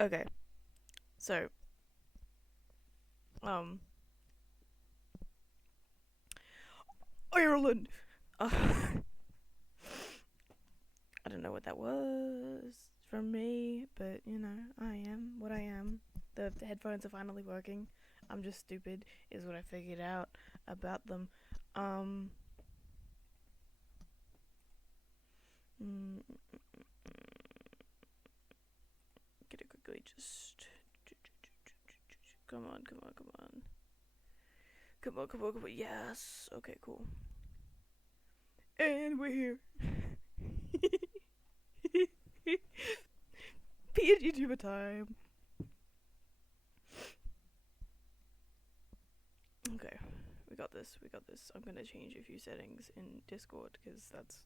Okay, so um, Ireland. Uh, I don't know what that was from me, but you know, I am what I am. The headphones are finally working. I'm just stupid, is what I figured out about them. Um, mm, Get it quickly. Just come on, come on, come on, come on, come on, come on. Yes. Okay, cool. And we're here. Be YouTuber time. Okay, we got this. We got this. I'm gonna change a few settings in Discord because that's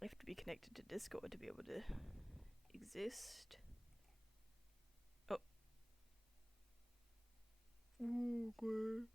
I have to be connected to Discord to be able to exist. Oh. Okay.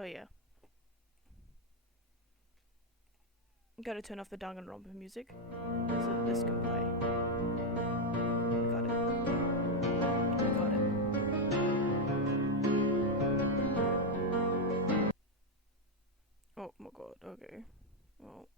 Oh yeah. Gotta turn off the Danganronpa music so this can play. We got it. We got it. Oh my god, okay. Well.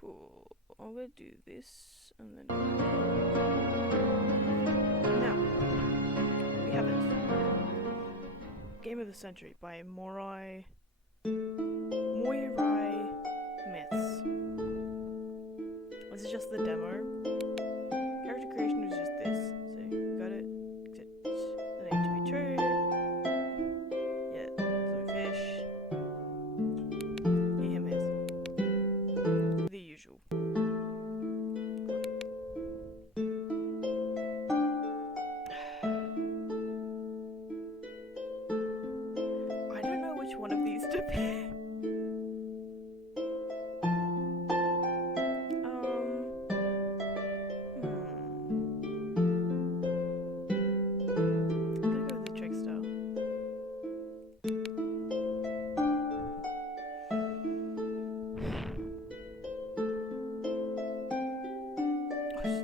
Cool. I'm gonna do this and then. Now, we have it. Game of the Century by Moirai Myths. This is just the demo. Character creation is just this. So, got it. Except the name to be true. Yeah, some fish. Him is. The usual. I don't know which one of these to pick.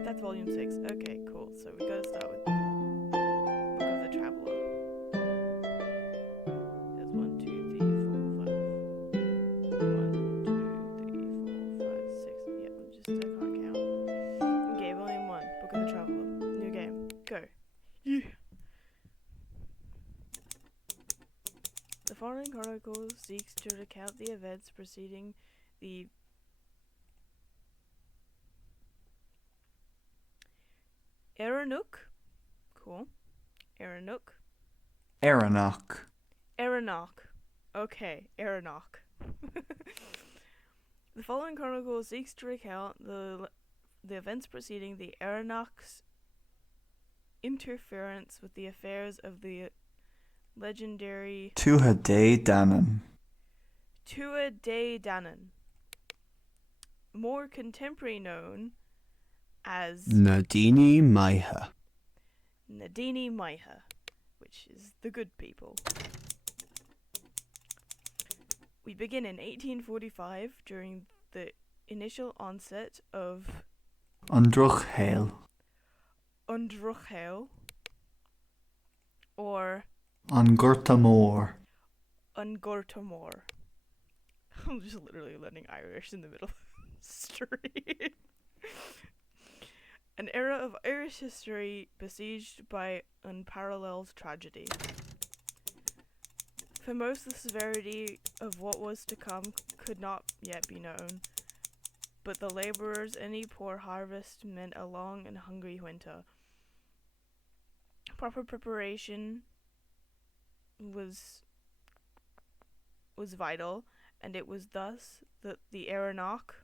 That's volume 6. Okay, cool. So we gotta start with Book of the Traveler. There's 1, 2, 3, 4, 5. 1, 2, 3, 4, 5, 6. Yeah, I can't count. Okay, volume 1, Book of the Traveler. New game. Go. Yeah. The following chronicle seeks to recount the events preceding the Aranuk. Cool. Aranuk. Aranok. Aranok. Okay, Aranok. The following chronicle seeks to recount the events preceding the Aranok's interference with the affairs of the legendary Tuatha Dé Danann. Tuatha Dé Danann, more contemporary known as Daoine Maithe. Daoine Maithe, which is the good people. We begin in 1845 during the initial onset of Undruchhael. Undruchhael, or Ungurtamór. Ungurtamór. I'm just literally learning Irish in the middle of the street. An era of Irish history besieged by unparalleled tragedy. For most, the severity of what was to come could not yet be known, but the labourers any poor harvest meant a long and hungry winter. Proper preparation was vital, and it was thus that the aeronautic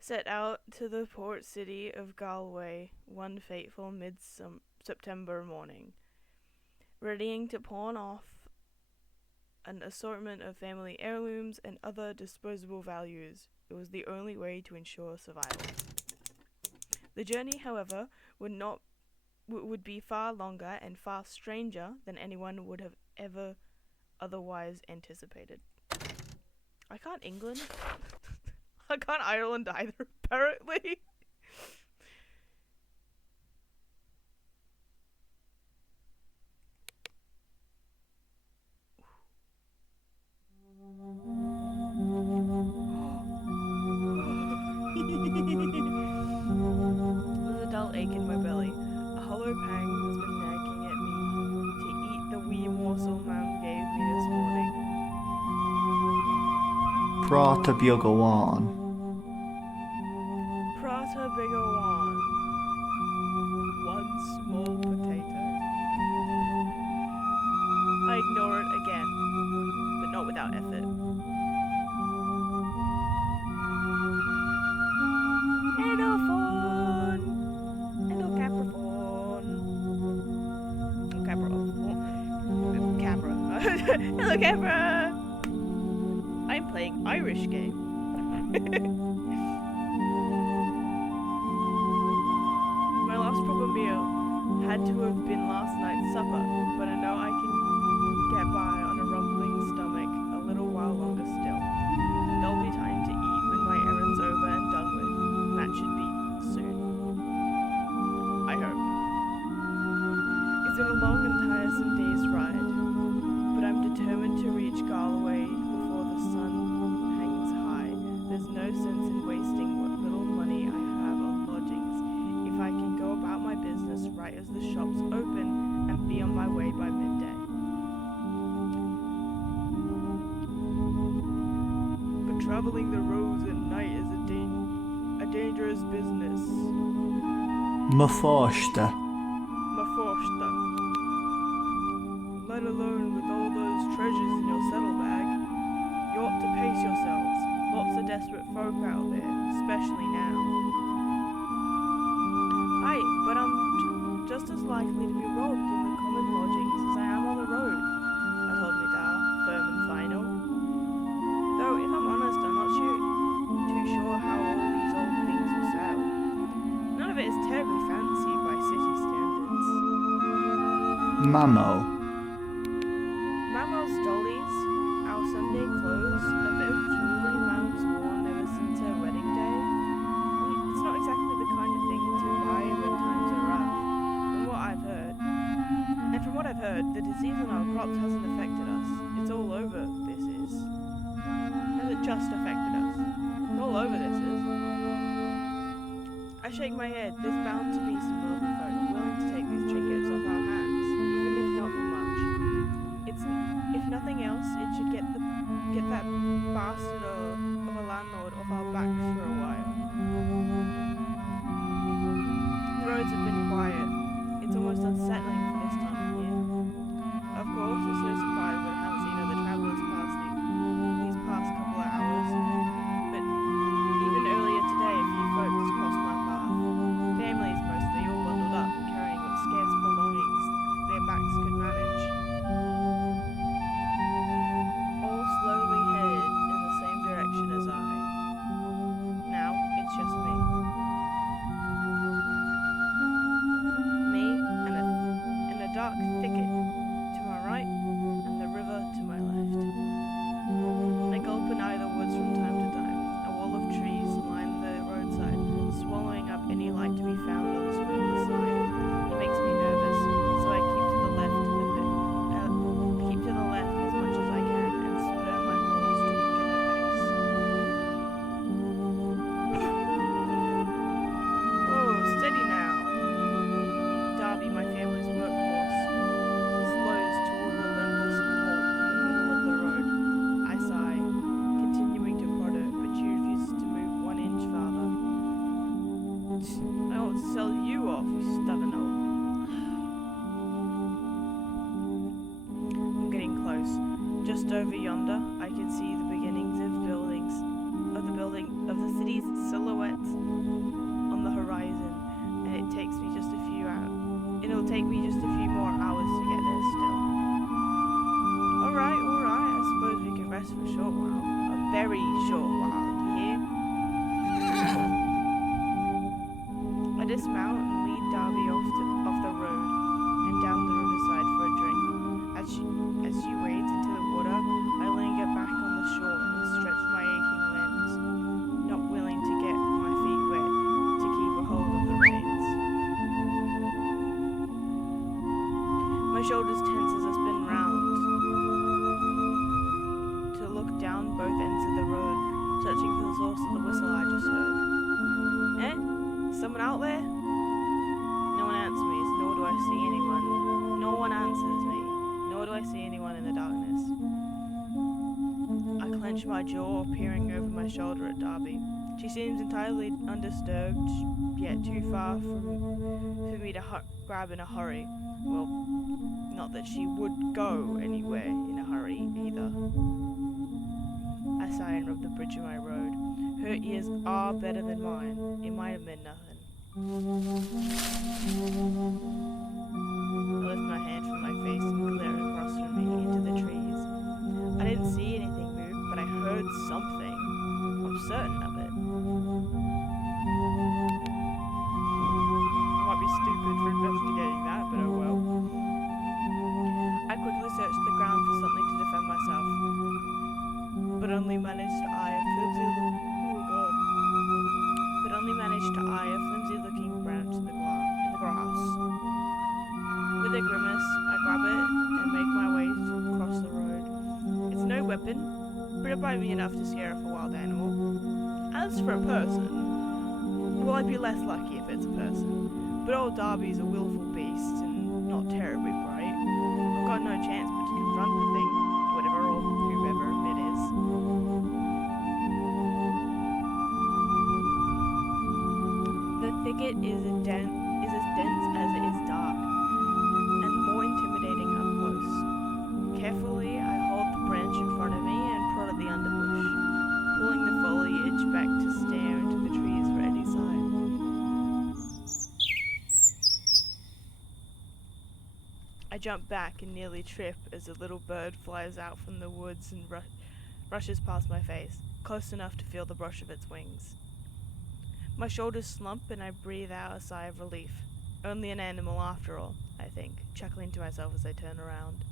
set out to the port city of Galway one fateful mid-September morning, readying to pawn off an assortment of family heirlooms and other disposable values. It was the only way to ensure survival. The journey, however, would be far longer and far stranger than anyone would have ever otherwise anticipated. I can't England. I can't Ireland either, apparently. There's a dull ache in my belly. A hollow pang has been nagging at me to eat the wee morsel Mum gave me this morning. Prata biogawan. Prata bigawan. One small potato. I ignore it again, but not without effort. Endophone! Endocapraphone! Capra. Hello, Capra! I'm playing Irish game. My last proper meal had to have been last night's supper, but I know I can get by on a rumbling stomach a little while longer still. There'll be time to eat when my errand's over and done with. That should be soon. I hope. It's been a long and tiresome day's ride, but I'm determined to reach Galway before the sun hangs high. There's no sense in wasting what little money I have on lodgings if I can go about my business right as the shops open and be on my way by midday. But traveling the roads at night is a dangerous business. Mafoshta. Maforsta. Let alone with all those treasures in your saddlebag. You ought to pace yourselves. Lots of desperate folk out there, especially now. Aye, but I'm just as likely to be robbed in the common lodgings as I am on the road, I told Midar, firm and final. Though, if I'm honest, I'm not too sure how all these old things will sell. None of it is terribly fancy by city standards. Mamo. Mamo's dollies, our Sunday clothes, a bit of jewellery Mam's worn ever since her wedding day. It's not exactly the kind of thing to buy when times are rough, from what I've heard. And from what I've heard, the disease on our crops hasn't affected us. It's all over, this is. Hasn't just affected us. It's all over, this is. I shake my head. There's bound to be some wealthy folk willing to take these trinkets off our hands, even if not for much. If nothing else, it should get that bastard of a landlord off our backs for a while. The roads have been quiet. It's almost unsettling for this time of year. Of course, it's no surprise that I haven't seen other travellers these past couple of hours, but even earlier today a few folks crossed my path. Families mostly, all bundled over yonder, I can see the beginnings of the city's silhouettes on the horizon, and it'll take me just a few more hours to get there still. Alright, I suppose we can rest for a short while. A very short while, do you hear? I dismount and lead Darby off the road and down the riverside for a drink. As she wades into the water, I linger back on the shore and stretch my aching limbs, not willing to get my feet wet to keep a hold of the reins. My shoulders tense as I spin round to look down both ends of the road, searching for the source of the whistle I just heard. Eh? Someone out there? No one answers me, nor do I see anyone. No one answers me, nor do I see anyone in the darkness. I clench my jaw, peering over my shoulder at Darby. She seems entirely undisturbed, yet too far for me to grab in a hurry. Well, not that she would go anywhere in a hurry either. I sigh and rub the bridge of my road. Her ears are better than mine. It might have been nothing. I lift my hand from my face and glare across from me into the trees. I didn't see anything move, but I heard something. I'm certain of it. I might be stupid for investigating that, but oh well. I quickly searched the ground for something to defend myself, but only managed to eye a flimsy looking branch in the grass. With a grimace, I grab it and make my way across the road. It's no weapon, but it bite me enough to scare off a wild animal. As for a person, well, I'd be less lucky if it's a person. But old Darby's a willful beast and not terribly bright. I've got no chance but to confront the thing, whatever or whoever it is. The thicket is as dense as it is dark, and more intimidating up close. Carefully, I hold the branch in front of me and prod at the underbush, pulling the foliage back to stare into the trees for any sign. I jump back and nearly trip as a little bird flies out from the woods and rushes past my face, close enough to feel the brush of its wings. My shoulders slump and I breathe out a sigh of relief. Only an animal after all, I think, chuckling to myself as I turn around.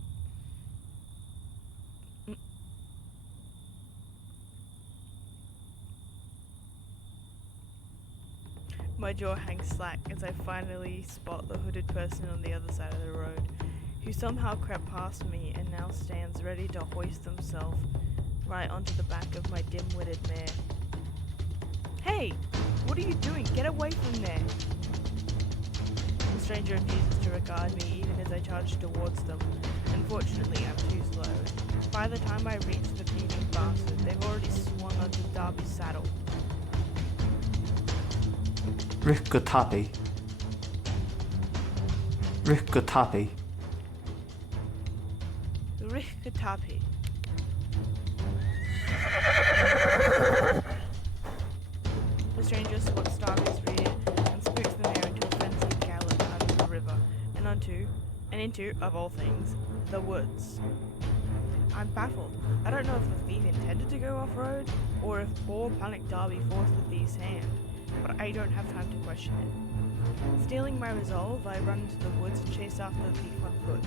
My jaw hangs slack as I finally spot the hooded person on the other side of the road, who somehow crept past me and now stands ready to hoist himself right onto the back of my dim-witted mare. Hey! What are you doing? Get away from there! The stranger refuses to regard me even as I charge towards them. Unfortunately, I'm too slow. By the time I reach the thieving bastard, they've already swung onto Darby's saddle. Rikkotapi. Rikkotapi. Rikkotapi. The stranger swats Darby's rear and spooks the mare into a frenzied gallop out of the river and into, of all things, the woods. I'm baffled. I don't know if the thief intended to go off-road or if poor panicked Darby forced the thief's hand, but I don't have time to question it. Stealing my resolve, I run into the woods and chase after the thief on foot.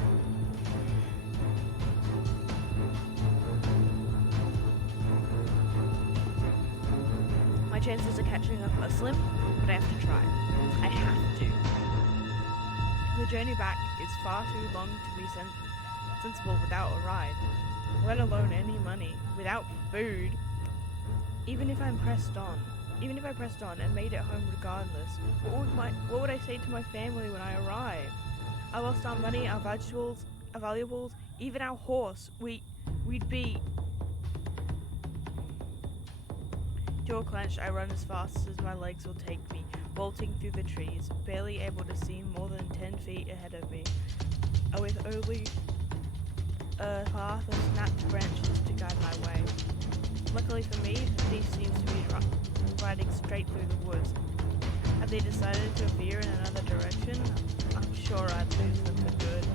My chances of catching up are slim, but I have to try. I have to. The journey back is far too long to be sensible without a ride, let alone any money, without food. Even if I pressed on and made it home regardless, what would I say to my family when I arrive? I lost our money, our valuables, even our horse. We'd be... Jaw clenched, I run as fast as my legs will take me, bolting through the trees, barely able to see more than 10 feet ahead of me. With a path of snapped branches to guide my way. Luckily for me, the thief seems to be riding straight through the woods. Had they decided to veer in another direction, I'm sure I'd lose them for good.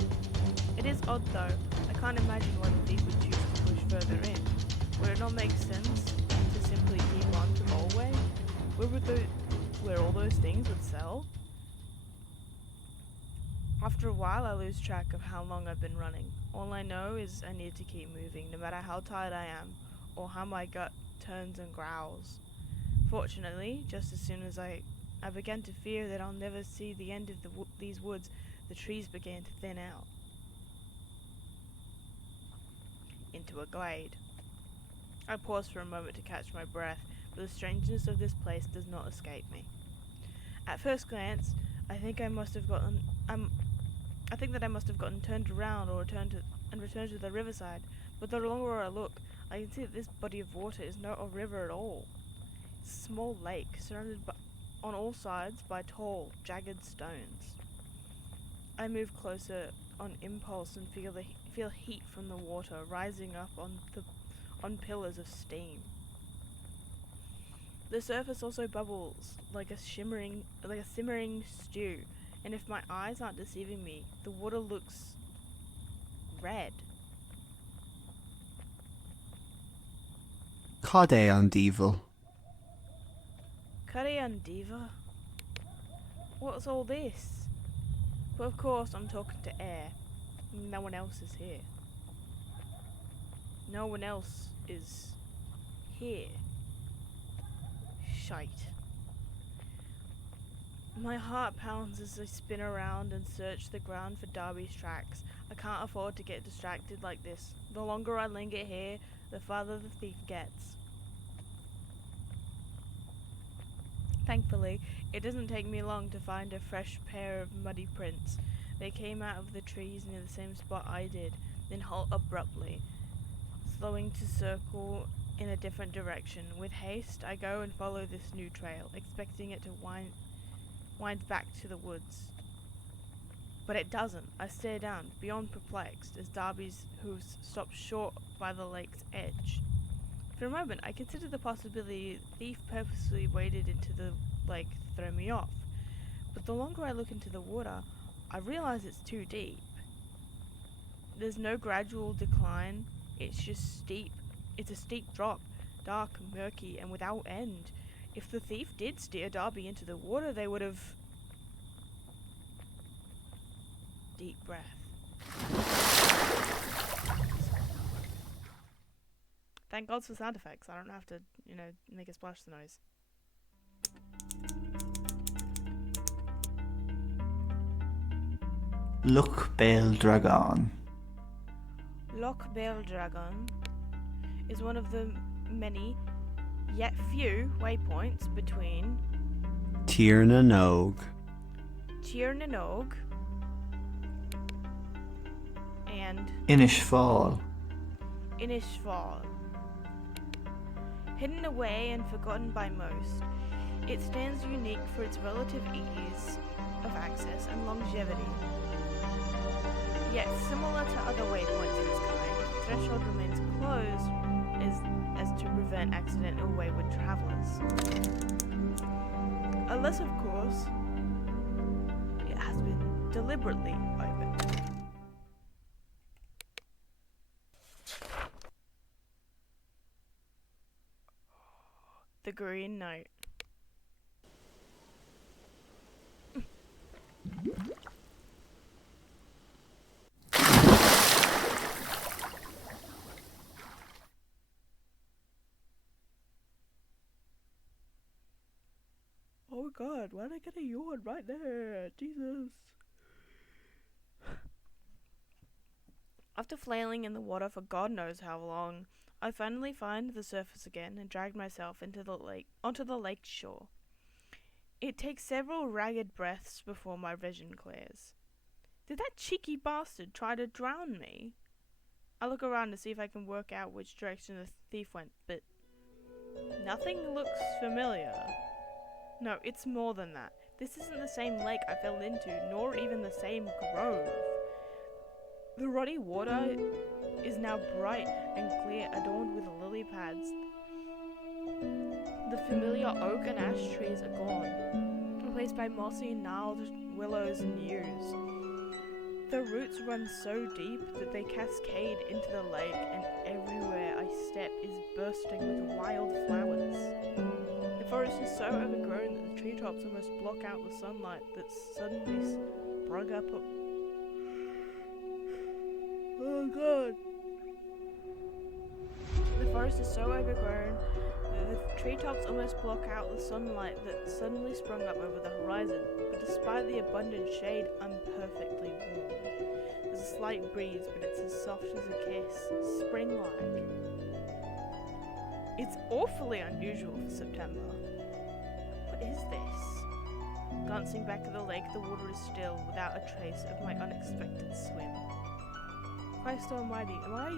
It is odd though. I can't imagine why the thief would choose to push further in. Would it not make sense to simply keep on to Galway? Where all those things would sell? After a while, I lose track of how long I've been running. All I know is I need to keep moving, no matter how tired I am, or how my gut turns and growls. Fortunately, just as soon as I began to fear that I'll never see the end of these woods, the trees began to thin out into a glade. I paused for a moment to catch my breath, but the strangeness of this place does not escape me. At first glance, I think that I must have gotten turned around or returned to the riverside, but the longer I look, I can see that this body of water is not a river at all. It's a small lake, surrounded on all sides by tall, jagged stones. I move closer on impulse and feel heat from the water rising up on pillars of steam. The surface also bubbles like a simmering stew, and if my eyes aren't deceiving me, the water looks red. Cod é an díobhal. Curry and Diva? What's all this? But of course I'm talking to air. No one else is here. No one else is here. Shite. My heart pounds as I spin around and search the ground for Darby's tracks. I can't afford to get distracted like this. The longer I linger here, the farther the thief gets. Thankfully, it doesn't take me long to find a fresh pair of muddy prints. They came out of the trees near the same spot I did, then halt abruptly, slowing to circle in a different direction. With haste, I go and follow this new trail, expecting it to wind back to the woods. But it doesn't. I stare down, beyond perplexed, as Darby's hoofs stop short by the lake's edge. For a moment, I considered the possibility the thief purposely waded into the lake to throw me off. But the longer I look into the water, I realize it's too deep. There's no gradual decline, it's just steep. It's a steep drop, dark, murky, and without end. If the thief did steer Darby into the water, they would have... Deep breath. Thank God for sound effects. I don't have to, make a splash noise. Loch Bail Dragon. Loch Bail Dragon is one of the many, yet few, waypoints between Tír na Nóg. and Inishfall. Inishfall. Hidden away and forgotten by most, it stands unique for its relative ease of access and longevity. Yet similar to other waypoints of its kind, the threshold remains closed as to prevent accidental wayward travellers. Unless, of course, it has been deliberately opened. The Green Note. Oh my god, why did I get a yawn right there? Jesus. After flailing in the water for God knows how long, I finally find the surface again and drag myself onto the lake shore. It takes several ragged breaths before my vision clears. Did that cheeky bastard try to drown me? I look around to see if I can work out which direction the thief went, but nothing looks familiar. No, it's more than that. This isn't the same lake I fell into, nor even the same grove. The ruddy water is now bright and clear, adorned with lily pads. The familiar oak and ash trees are gone, replaced by mossy gnarled willows and yews. The roots run so deep that they cascade into the lake, and everywhere I step is bursting with wild flowers. The forest is so overgrown that the treetops almost block out the sunlight that suddenly sprung up. Oh god. The forest is so overgrown that the treetops almost block out the sunlight that suddenly sprung up over the horizon. But despite the abundant shade, I'm perfectly warm. There's a slight breeze, but it's as soft as a kiss, spring-like. It's awfully unusual for September. What is this? Glancing back at the lake, the water is still, without a trace of my unexpected swim. Christ almighty, am I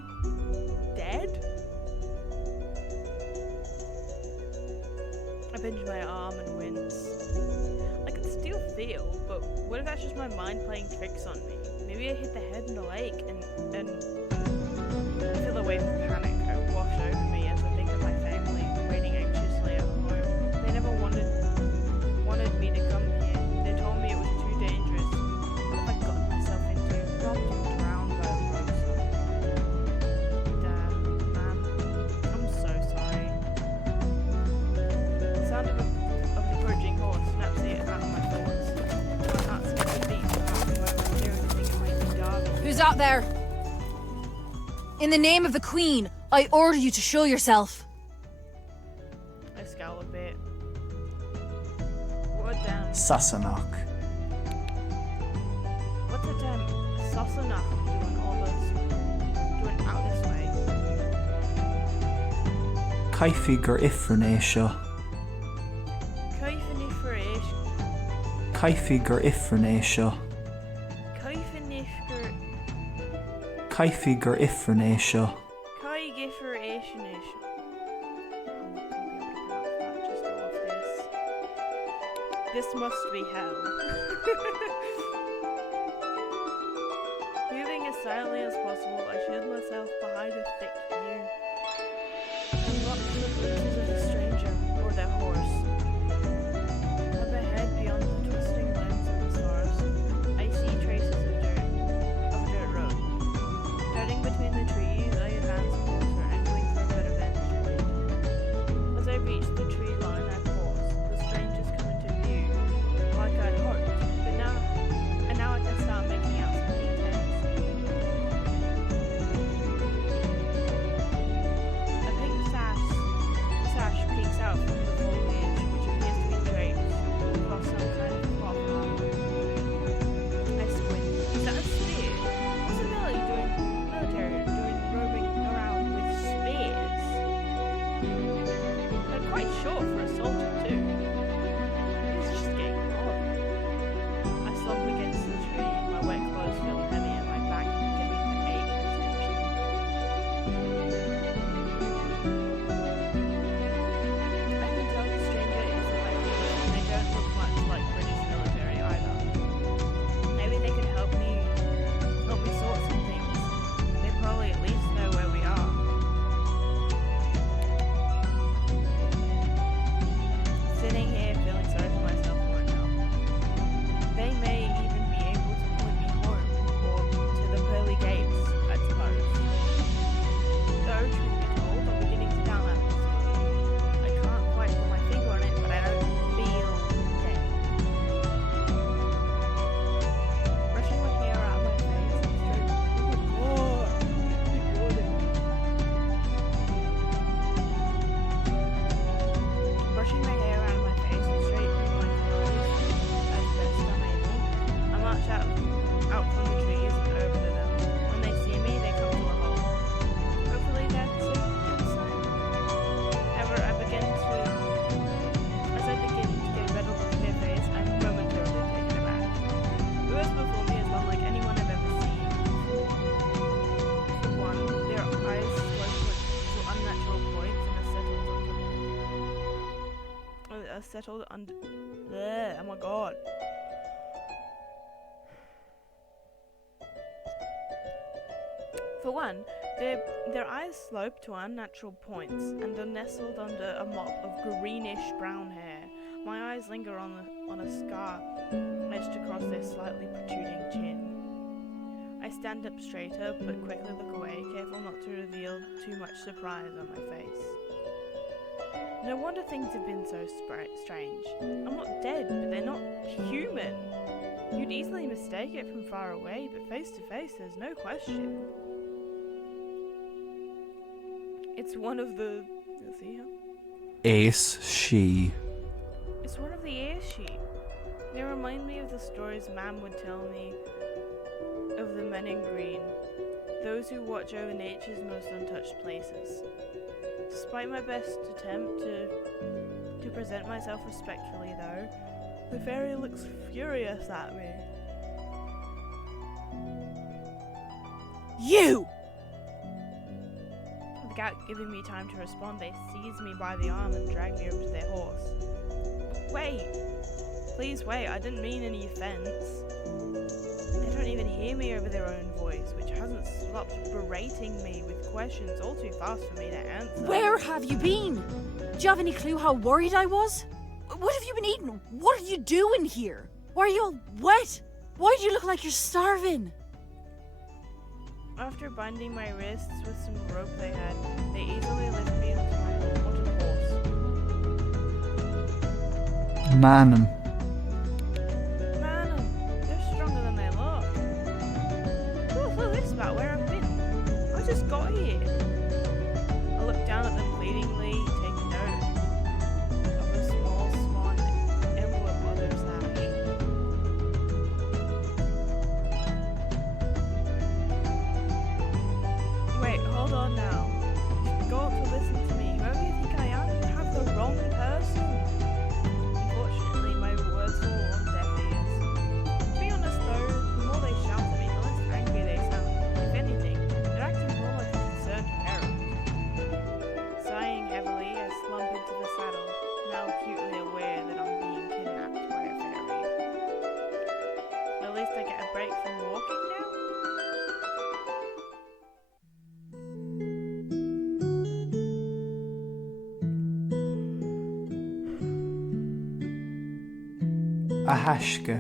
dead? I pinch my arm and wince. I can still feel, but what if that's just my mind playing tricks on me? Maybe I hit the head in the lake and I feel a wave of panic wash over me as I think of my family waiting anxiously at home. They never wanted me to come here. They told me it was too dangerous. What have I gotten myself into? Robbed and drowned by a roadside. Dad, Mom, I'm so sorry. The sound of the approaching horse snaps it out of my thoughts. My heart skips a beat without me over hearing anything it might be Darby. Who's out there? In the name of the Queen, I order you to show yourself. I scowl a bit. What a damn... Sassenach. What's a damn Sassenach doing out this way? Caifigur Ifranesha. Caifinifration. Caifigur Ifranesha. Caifinifger... Caifigur Ifranesha. Caigiferation. Just go off this. This must be hell. Moving as silently as possible, I shield myself behind a thick yew and watch for the glimpses of the stranger or their horse. Up ahead, beyond the twisting limbs of the stars, I see traces of a dirt road. Darting between the trees, I advance closer, angling for a better vantage point. As I reach the tree line, I pause. The strangers come into view, like I'd hoped, but now I can start making out some details. A pink sash peeks out from the foliage, which appears to be draped across some kind of cloth armor. I squint. Is that a spear? What's the military doing roaming around with spears? They're quite short for a soldier too. It's just getting odd. I slump against the tree, my wet clothes feel heavy and my back beginning to ache with tension. I can tell the stranger isn't like English, and they don't look much like British military either. Maybe they could help me sort some things. They probably at least know where we are. Sitting here feeling sorry for myself right now. They may even be able to point me home, or to the pearly gates, I suppose. Though, truth be told, I'm beginning to doubt that possibility. I can't quite put my finger on it, but I don't feel dead. Brushing my hair out of my face and straight... Oh my god! Brushing my hair out of my face and straightening my clothes as best I'm able, I march out from the trees and over to them. When they see me, they come to a halt. Hopefully that's a good sign. However, as I begin to get a better look at their face, I'm momentarily taken aback. The rest before me is unlike anyone I've ever seen. For one, their eyes slope to unnatural points and are settled under... Bleh, oh my god. For one, their eyes slope to unnatural points and are nestled under a mop of greenish brown hair. My eyes linger on a scar etched across their slightly protruding chin. I stand up straighter, but quickly look away, careful not to reveal too much surprise on my face. No wonder things have been so strange. I'm not dead, but they're not human. You'd easily mistake it from far away, but face to face, there's no question. It's one of the... Let's see here. Ace she. It's one of the air sheep. They remind me of the stories Mam would tell me of the men in green, those who watch over nature's most untouched places. Despite my best attempt to present myself respectfully, though, the fairy looks furious at me. You! Without giving me time to respond, they seize me by the arm and drag me over to their horse. Wait! Please wait, I didn't mean any offense. They don't even hear me over their own voice, which hasn't stopped berating me with questions all too fast for me to answer. Where have you been? Do you have any clue how worried I was? What have you been eating? What are you doing here? Why are you all wet? Why do you look like you're starving? After binding my wrists with some rope they had, they easily lift me onto my haunted horse. Manum. Man, they're stronger than they look. Look this about where I've been. I just got here. I look down at them pleadingly, take note of a small swan emblem on their sash. Wait, hold on now. You've got to listen to me. Whoever you think I am, you have the wrong person. Unfortunately, my words fall on deaf ears. To be honest though, the more they shout at me, the less angry they sound. If anything, they're acting more like a concerned parent. Sighing heavily, I slump into the saddle, now acutely aware that I'm being kidnapped by a fairy. At least I get a break from walking now? Ahashka.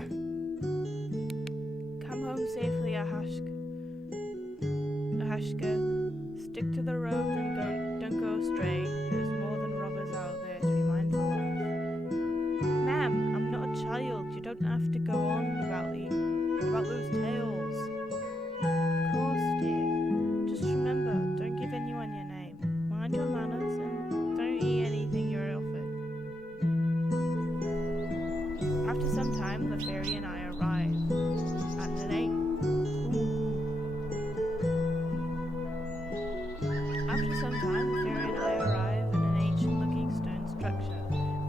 Come home safely, Ahashka. Ahashka, stick to the road and don't go astray. There's more than robbers out there to be mindful of. Ma'am, I'm not a child. You don't have to go on about those tales. Of course, dear. Just remember, don't give anyone your name. Mind your manners and don't eat anything you're offered. After some time, the fairy and I arrive at an ancient-looking stone structure.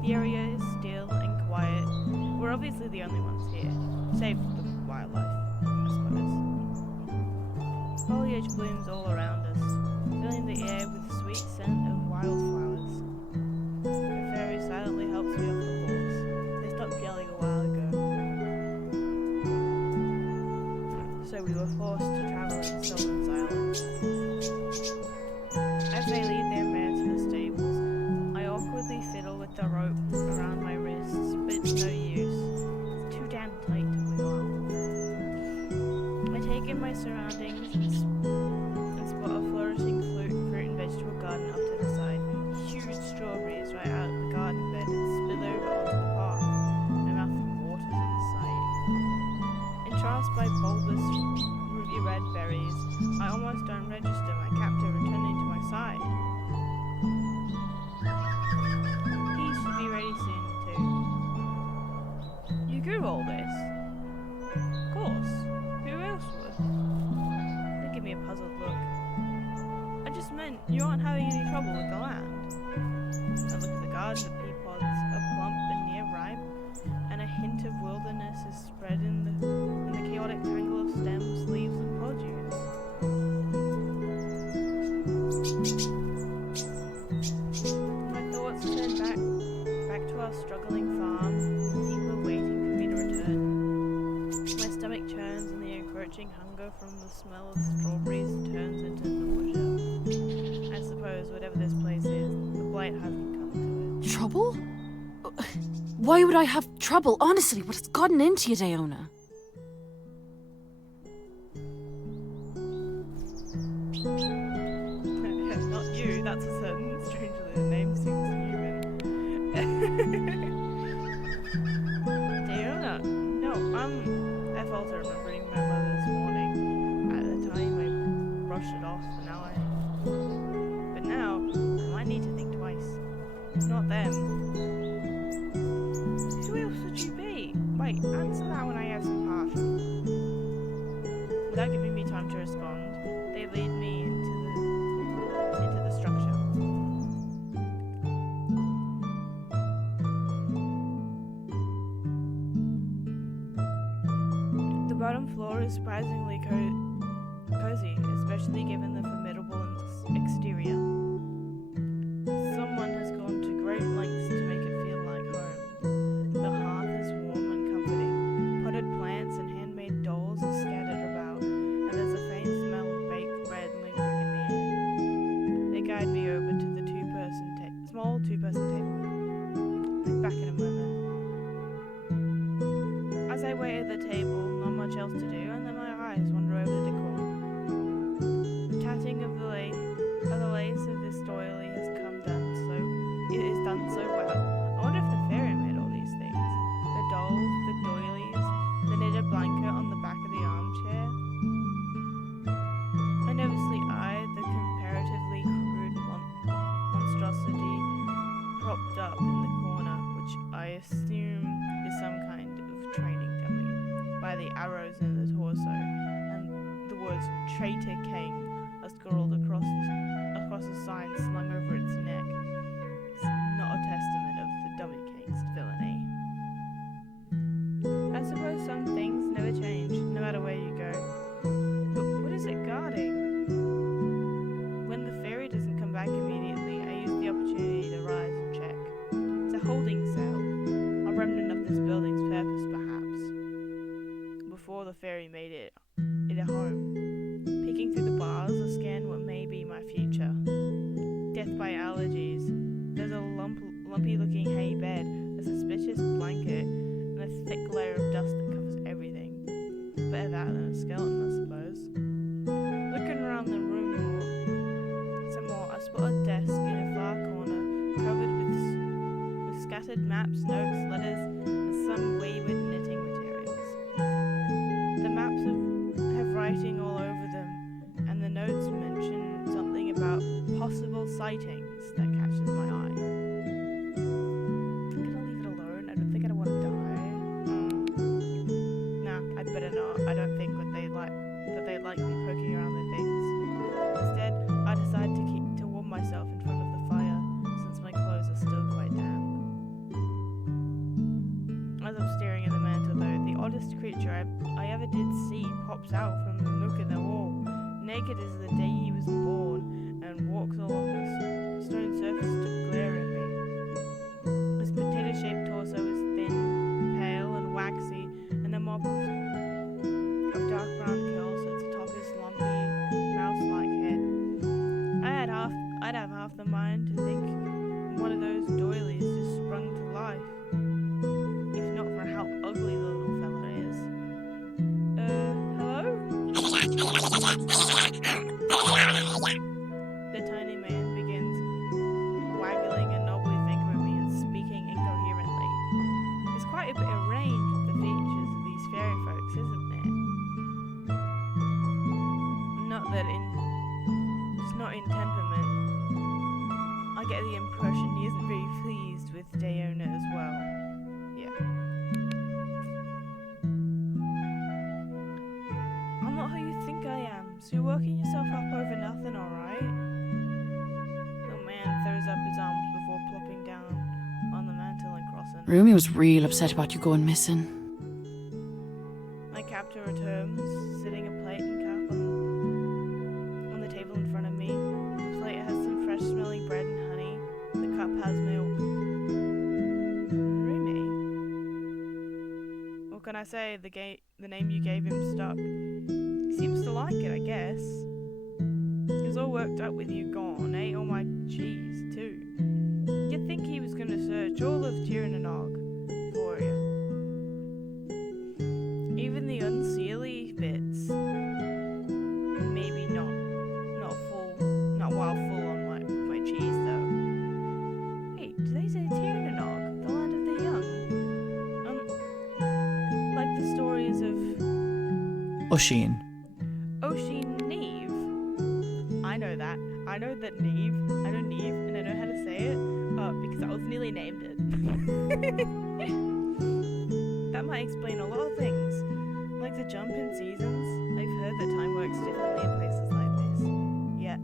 The area is still and quiet. We're obviously the only ones here, save for the wildlife, I suppose. Foliage blooms all around us, filling the air with the sweet scent of wildflowers. The fairy silently helps me off the horse. They stopped yelling a while ago, so we were forced to travel in sullen silence. As they lead their mare to the stables, I awkwardly fiddle with the rope around my wrists, but it's no use. It's too damn tight to wiggle off. I take in my surroundings and spot a flourishing fruit and vegetable garden off to the side. Huge strawberries right out of the garden bed and spill over onto the path. My mouth waters at the sight. Entranced by bulbous, ruby red berries, I almost don't register my captor returning to my side. He should be ready soon, too. You grew all this? Of course. Who else would? They give me a puzzled look. I just meant you aren't having any trouble with the land. I look at the garden, the pea pods are plump and near ripe, and a hint of wilderness is spread in the chaotic tangle of stems, leaves, and produce. My thoughts turn back to our struggling farm. People are waiting for me to return. My stomach churns and the encroaching hunger from the smell of strawberries turns into nausea. I suppose whatever this place is, the blight hasn't come to it. Trouble? Why would I have trouble? Honestly, what has gotten into you, Daona? Not you, that's a certain strangely the name seems human. Daona, no, I falter remembering my mother's warning. At the time I brushed it off, but now I might need to think twice. Not them. Who else would you be? Wait, answer that when I have some passion. Without giving me time to respond, they lead me into the structure. The bottom floor is surprisingly cozy, especially given the formidable exterior. Someone has gone to great lengths to make it feel like home. The hearth is warm and comforting. Potted plants and handmade dolls are scattered about, and there's a faint smell of baked bread lingering in the air. They guide me over to the small two-person table. I'll be back in a moment. As I wait at the table, not much else to do, and then my eyes wander over the decor. The tatting of the lace of this doily is done so well. I wonder if the fairy made all these things. The dolls, the doilies, the knitted blanket on the back of the armchair. I nervously eyed the comparatively crude monstrosity propped up in the corner, which I assume is some kind of training dummy, by the arrows in the torso, and the words "Traitor King" are scrawled across a sign slung over its neck. It's not a testament of the dummy king's villainy. I suppose some things never change, no matter where you go. But what is it guarding? When the fairy doesn't come back immediately, I use the opportunity to rise and check. It's a holding cell, a remnant of this building's purpose, perhaps. Before the fairy made it a home. Peeking through the bars, I scan what may be my future. Death by allergies. There's a lumpy-looking hay bed, a suspicious blanket, and a thick layer of dust that covers everything. Better that than a skeleton, I suppose. Looking around the room some more, I spot a desk in a far corner, covered with scattered maps, notes, letters, and some wayward knitting materials. The maps have writing all over them, and the notes mention something about possible sightings that catches my eye. I'm gonna leave it alone. I don't think I want to die. Nah, I'd better not. I don't think that they like me poking around the things. Instead, I decide to warm myself in front of the fire, since my clothes are still quite damp. As I'm staring at the mantel, though, the oddest creature I ever did see pops out from the nook in the wall, naked as the day he was born, and walks along the stone surface to glare at me. His potato-shaped torso is thin, pale, and waxy, and a mop of dark brown curls sits atop his lumpy, mouse-like head. I'd have half the mind to think one of those doilies just sprung to life, if not for how ugly the little fella is. Hello? The tiny man begins waggling a knobbly finger at me and speaking incoherently. There's quite a bit of range with the features of these fairy folks, isn't there? Just not in temperament. I get the impression he isn't very pleased with Daona as well. Yeah. I'm not who you think I am, so you're working yourself up over nothing, alright? The man throws up his arms before plopping down on the mantel and crossing. Rumi was real upset about you going missing. My captor returns, sitting a plate and cup on the table in front of me. The plate has some fresh-smelling bread and honey. The cup has milk. Rumi? What can I say? The name you gave him stuck. He seems to like it, I guess. He was all worked up with you gone, ate all my cheese, too. You'd think he was gonna search all of Tirnanog for you. Even the unseelie bits. Maybe not wild full on my cheese, though. Wait, did they say Tirnanog, the land of the young? Like the stories of Oisín. Oisín Neve. I know that. I know Neve, and I know how to say it, because I ultimately named it. That might explain a lot of things, like the jump in seasons. I've heard that time works differently in places like this. Yeah.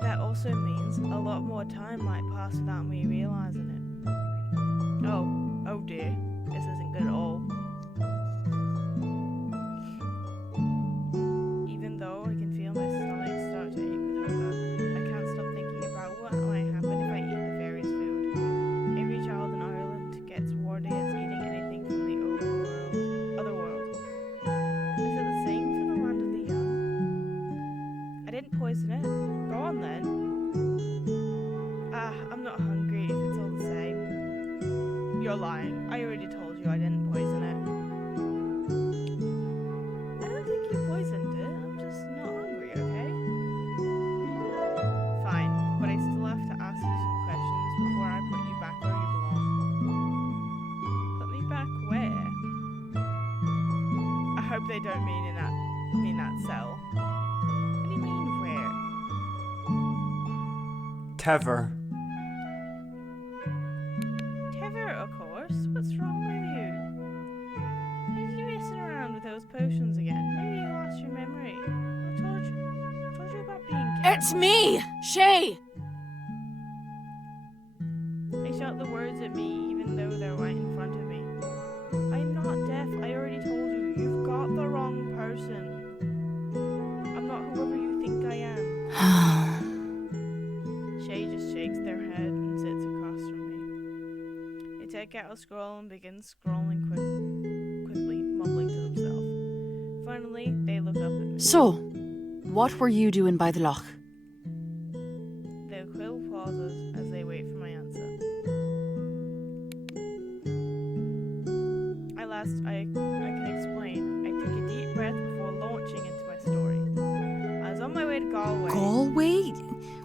That also means a lot more time might pass without me realizing it. Oh dear. This isn't good at all. Even though I can feel my stomach start to ache with hunger, I can't stop thinking about what might happen if I eat the fairies' food. Every child in Ireland gets warned against eating anything from the other world. Is it the same for the land of the young? I didn't poison it. Go on then. I'm not hungry if it's all the same. You're lying. I already told you I didn't poison it. I don't think you poisoned it. I'm just not hungry, okay? Fine, but I still have to ask you some questions before I put you back where you belong. Put me back where? I hope they don't mean in that cell. What do you mean where? Tever. Tever, of course. What's wrong with you? Why are you messing around with those potions again? Maybe you lost your memory. I told you about being careful. It's me, Shay. They shout the words at me even though they're right in front of me. I'm not deaf. I already told you. You've got the wrong person. I'm not whoever you think I am. Shay just shakes their head and sits across from me. They take out a scroll and begin scrolling quickly, mumbling to themselves. Finally, they look up at me. So, what were you doing by the loch? The quill pauses as they wait for my answer. I can explain. I take a deep breath before launching into my story. I was on my way to Galway. Galway?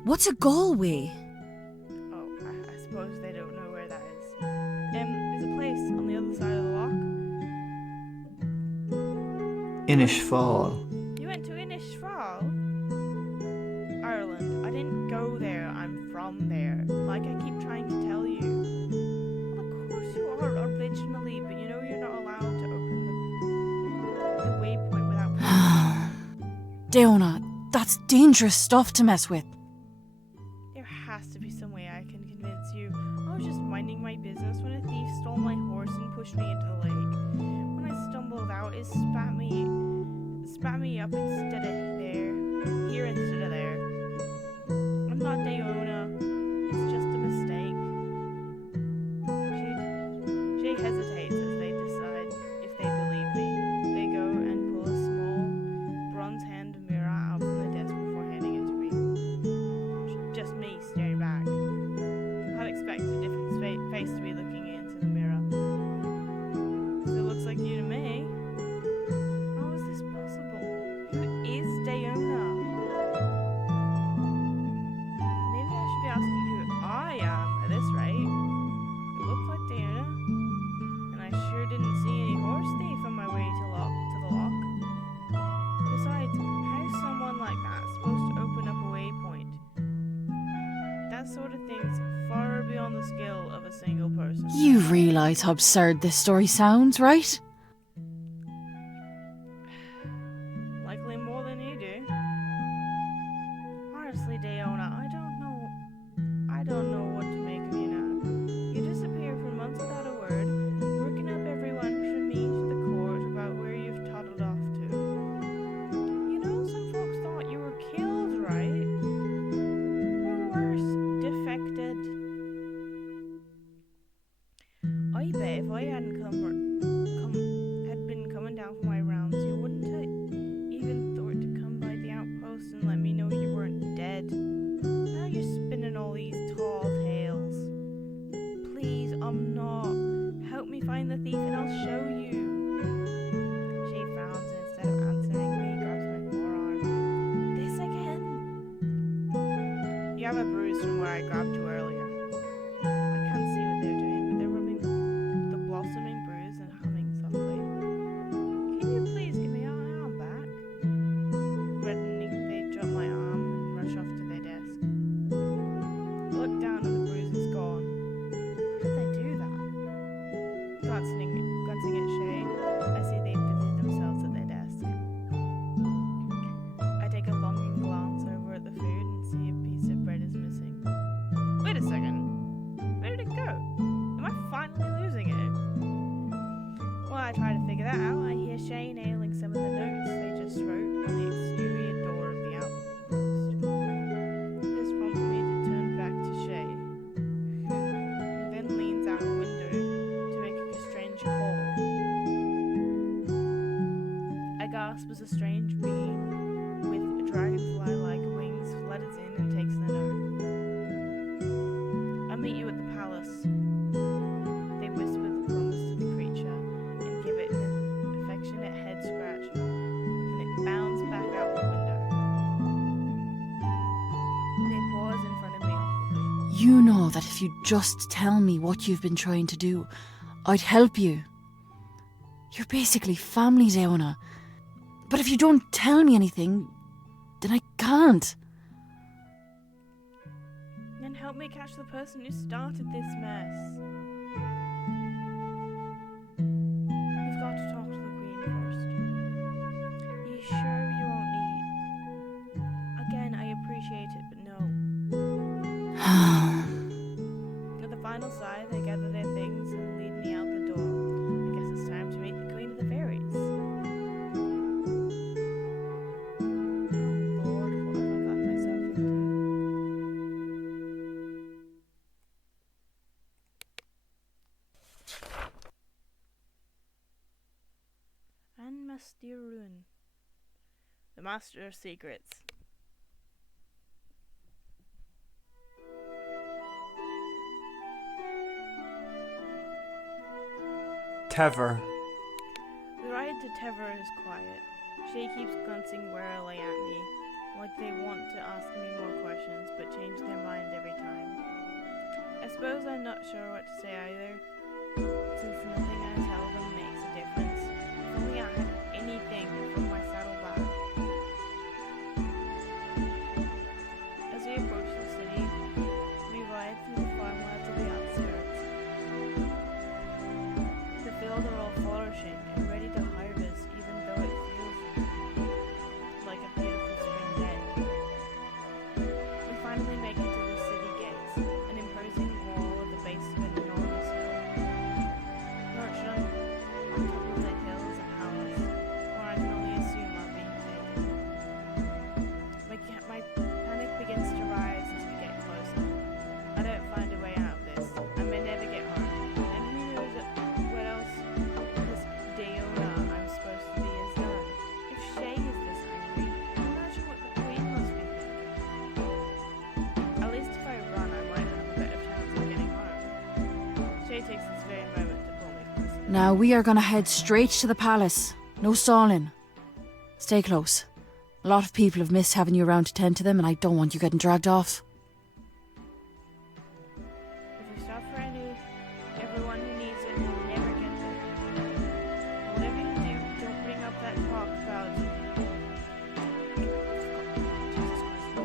What's a Galway? Oh, I suppose they don't know where that is. There's a place on the other side of the loch. Inishfall. You went to Inishfall? Ireland. I didn't go there. I'm from there. Like I keep trying to tell you. Well, of course you are originally, but you know you're not allowed to open the waypoint without... Daoine, that's dangerous stuff to mess with. There has to be some way I can convince you. I was just minding my business when a thief stole my horse and pushed me into the lake. When I stumbled out, it spat me up instead of here instead of there. I'm not Daoine. It's just a mistake. She hesitates as they decide if they believe me. They go and pull a small bronze hand mirror out from the desk before handing it to me. Just me staring back. I'd expect a different face to be looking into the mirror. Still looks like you to me. How is this possible? Who is Daoine? Maybe I should be asking who I am at this rate. You look like Daoine, and I sure didn't see any horse thief on my way to the loch. Besides, how's someone like that supposed to open up a waypoint? That sort of thing's far beyond the skill of a single person. You realise how absurd this story sounds, right? Likely more than you do. Honestly, Daoine, I don't know what to make of you now. You disappeared for months without a word, working up everyone from me to the court about where you've toddled off to. You know, some folks thought you were killed, right? Or worse, defected. I bet if I hadn't had been coming down for my rounds, you wouldn't have even thought to come by the outpost and let me know you weren't dead. Now you're spinning all these tall tales. Please, I'm not. Help me find the thief and I'll show you. She frowns and instead of answering me, grabs my forearm. This again? You have a bruise from where I grabbed you earlier. I can't see what they're doing, but they're rubbing the blossoming bruise and humming softly. Can you please give me your arm back? Reddening, they drop my arm and rush off to their desk. I look down and the bruise is gone. How did they do that? Glancing at Shay, I see they busied themselves at their desk. I take a longing glance over at the food and see a piece of bread is missing. Wait a second. Where did it go? Am I finally losing it? While I try to figure that out, I hear Shay nailing some of the notes they just wrote on the exterior door of the outpost. This prompts me to turn back to Shay, who then leans out a window to make a strange call. I gasp as a strange being with dragonfly-like wings flutters in and takes the note. I'll meet you at the palace. They whisper the promise to the creature and give it an affectionate head scratch, and it bounds back out the window. They pause in front of me awkwardly. You know that if you'd just tell me what you've been trying to do, I'd help you. You're basically family, Daoine. But if you don't tell me anything, then I can't. Then help me catch the person who started this mess. We've got to talk to the Queen first. You sure you won't eat? Again, I appreciate it, but no. At the final sigh, they gather their things and lead me out the door. I guess it's time to meet the Queen of the Fairies. Lord, what have I gotten myself into? And Master Ruin, the Master of Secrets. Tever. The ride to Tever is quiet. Shay keeps glancing warily at me, like they want to ask me more questions, but change their mind every time. I suppose I'm not sure what to say either, since nothing I tell them makes a difference. If only I had anything from my saddlebag. As we approach the city, we ride through the farmlands of the outskirts. The fields are all flourishing and ready to harvest, even though it feels like a beautiful spring day. We finally make it to the city gates, an imposing wall at the base of an enormous hill. Perched on top of the hill is a palace, where I can only assume I'm being taken. My panic begins to rise as we get closer. I don't find a way out of this. I may never get home. And who knows what else this Daoine I'm supposed to be has done. If Shay is this hungry, imagine what the Queen must be thinking. At least if I run, I might have a better chance of getting home. Shay takes this very moment to pull me closer. Now we are gonna head straight to the palace. No stalling. Stay close. A lot of people have missed having you around to tend to them, and I don't want you getting dragged off. If we stop for everyone who needs it will never get there. Whatever you do, don't bring up that talk about Jesus Christ, no.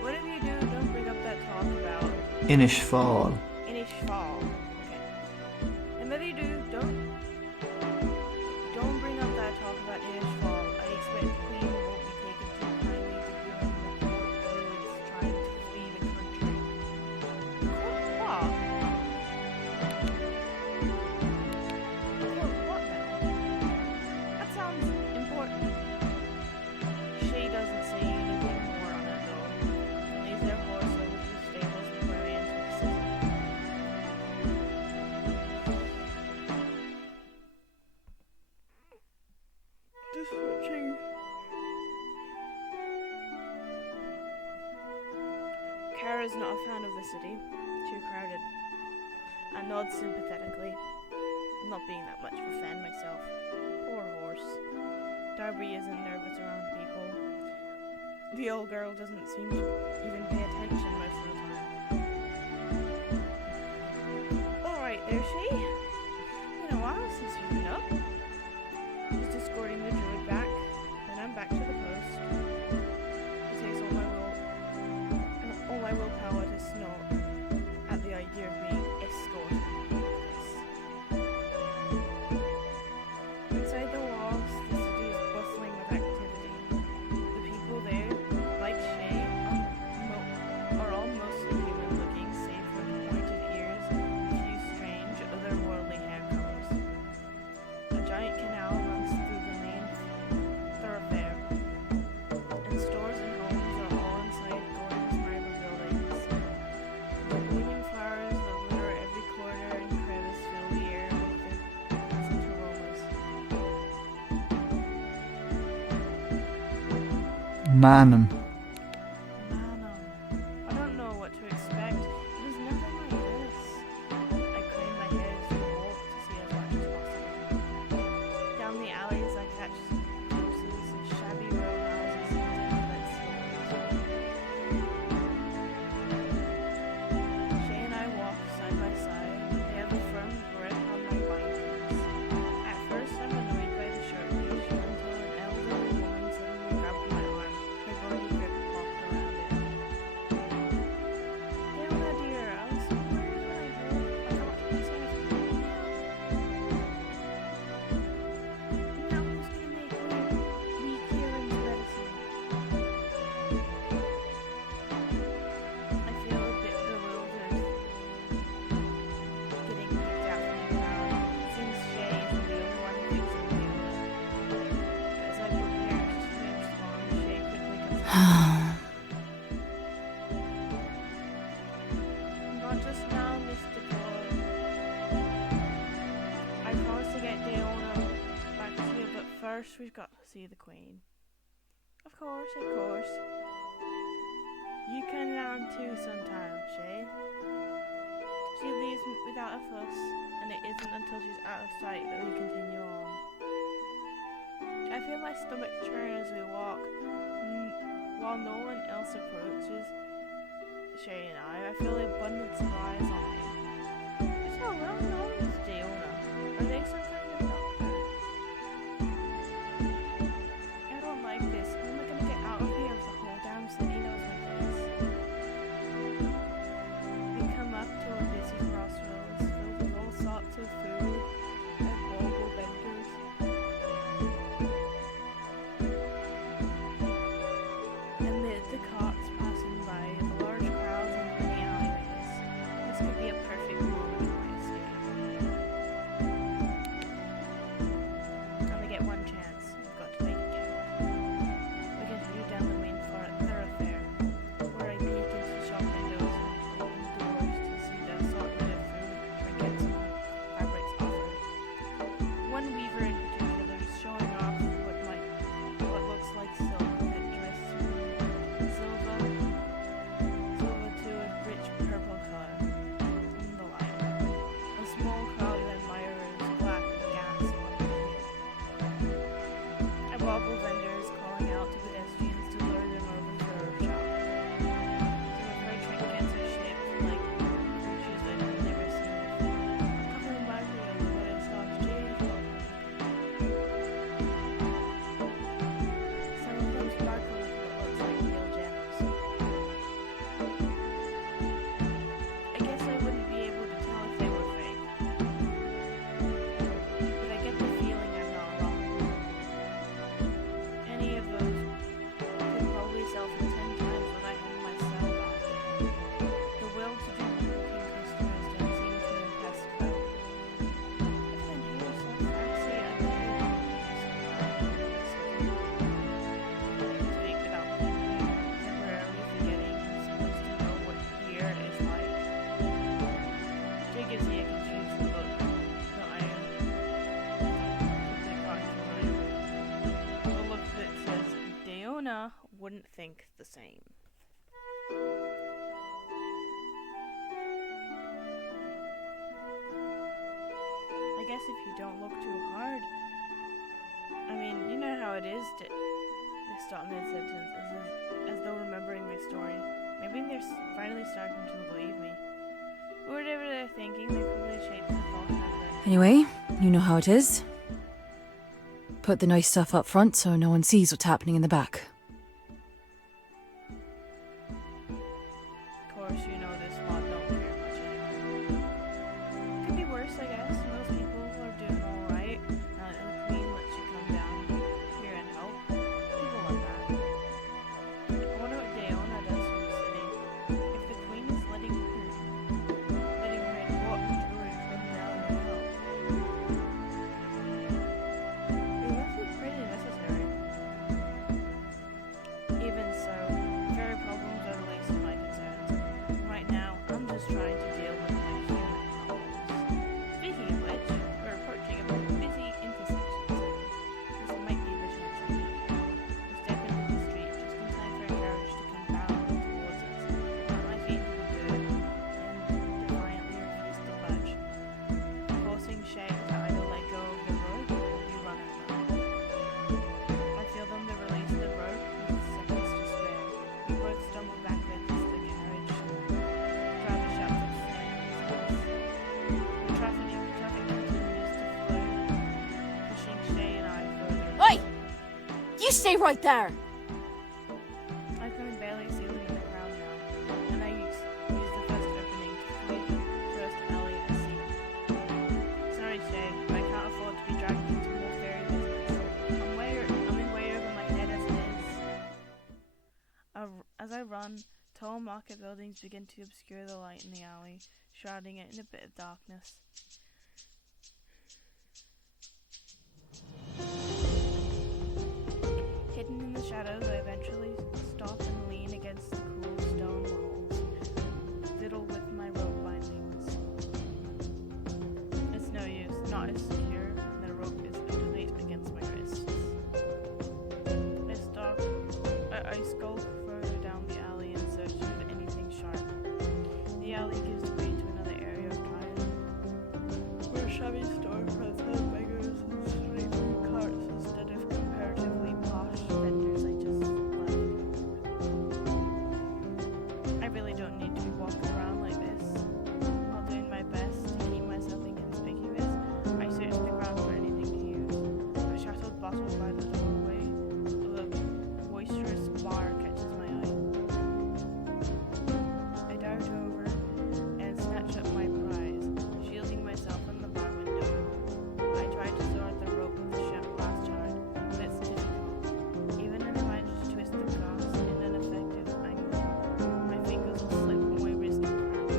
Whatever you do, don't bring up that talk about Inish Fall. Inish Fall. Okay. And whatever you do, don't bring up that talk about Inish Fall. I expect the Queen won't be taken too kindly to hearing the court druids trying to flee the country. What? What now? That sounds important. Shay Tara's not a fan of the city. Too crowded. I nod sympathetically. Not being that much of a fan myself. Poor horse. Darby isn't nervous around people. The old girl doesn't seem to even pay attention most of the time. Alright there, she. Been a while since you've been up. Just escorting the druid back. Then I'm back to the post. It takes all my willpower to snort at the idea of being escorted. Inside the walls, the city is bustling with activity. The people there, like Shay, are all mostly human-looking, save for the pointed ears and a few strange, otherworldly hair colors. A giant canal runs through the main thoroughfare, and stores and homes are all inside gorgeous marble buildings. The blooming flowers that litter every corner and crevice fill the air with their pleasant aromas. Manum. I don't know what to expect. It was never like this. I crane my head as we walk to see as much as possible. Down the alleys I catch glimpses of shabby row houses and outlet stores. Shay and I walk side by side. They have a firm grip on my bindings. At first I'm annoyed by the short leash until an elderly woman suddenly grabbed my arm. Her bony grip locked around it. Leona dear, I was so worried when I heard. I thought to myself, now who's gonna make me weak Kieran's medicine? I feel a bit bewildered. Getting picked out from the crowd. Seems Shay is the only one fixing Leona. As I prepare to respond, Shay quickly comes up. Not just now, Mr. Boy. I promised to get Daoine back to you, but first we've got to see the Queen. Of course, of course. You can around too sometimes, Shay. She leaves without a fuss, and it isn't until she's out of sight that we continue on. I feel my stomach churn as we walk. While no one else approaches Shay and I feel the abundance of eyes on me. It's how well known is Daoine. Are they some kind of doctor? I don't like this. How am I gonna get out of here if the whole damn city knows my face? We come up to a busy crossroads filled with all sorts of food and local vendors. Amid the carts passing by, the large crowds and many alleyways, this could be a perfect moment for my escape. I only get one chance. I've got to make it count. We continue down the main thoroughfare, where I peek into shop windows and open doors to see the assortment of food, trinkets, and fabrics offered. One weaver in particular is showing off what looks like silk that drifts through silver to a rich purple color in the light. A small crowd of admirers clap and gasp on the view. I wobble vendors calling out to pedestrians to lure them over to our shop. Some of her trinkets are shaped like creatures that I've never seen before. Come on back here, what a soft jade for. Some of them sparkle with what looks like real gems. I guess I wouldn't be able to tell if they were fake. But I get the feeling I'm not wrong. Any of those could probably sell for 10 times what I had in my cell bag. The well-to-do looking customers don't seem too impressed though. Everything here is so fancy, I very speak without thinking, temporarily forgetting I'm supposed to know what here is like. Jay gives me a confused look, so I am quickly caught from my mood. The look that says, Daoine wouldn't think the same. guess if you don't look too hard. I mean, you know how it is to stop mid-sentence as though remembering my story. Maybe they're finally starting to believe me. Whatever they're thinking, they probably shaped the thought out of it. Anyway, you know how it is. Put the nice stuff up front so no one sees what's happening in the back. Of course, you know this lot don't care much anymore. Could be worse, I guess. Most people are doing alright now that the Queen lets you come down here and help. People like that. I wonder what Daoine does from the city. If the Queen is letting her walk through and come down and help. It must be pretty necessary. Even so, very problems are the least of my concerns. Right now, I'm just trying to deal with my human problems. Speaking of which, we're approaching a busy intersection. This might be a bit of a trick. We step into the street just in time for a carriage to come bounding towards us. Put my feet into the dirt and defiantly refuse to budge. Forcing Shay to either let go of the rope or be run over. I feel them to release the rope with seconds to spare. We both stumble backwards as the carriage driver shouts upstairs. The traffic continues to flow, pushing Shay and I further. Oi! You stay right there! I can barely see them in the crowd now, and I use the first opening to flee the first alley I see. Sorry, Shay, but I can't afford to be dragged into more fairy business. I'm in way over my head as it is. As I run, tall market buildings begin to obscure the light in the alley, shrouding it in a bit of darkness. Hidden in the shadows, I eventually stop and lean against the cool stone walls, fiddle with my rope bindings. It's no use, not as secure, and the rope is tight against my wrists. I skulk further down the alley in search of anything sharp. The alley gives way to another area of trial, where shabby storefronts have beggars and street food carts instead of comparatively posh vendors I just left. I really don't need to be walking around like this. While doing my best to keep myself inconspicuous, I search the ground for anything to use. A shattered bottle by the doorway of a boisterous bar catches my eye. I dart over and snatch up my prize, shielding myself from the bar window. I try to sort the rope with the glass shard, but it's difficult. Even if I manage to twist the glass in an effective angle, my fingers will slip on my wrist and cramp.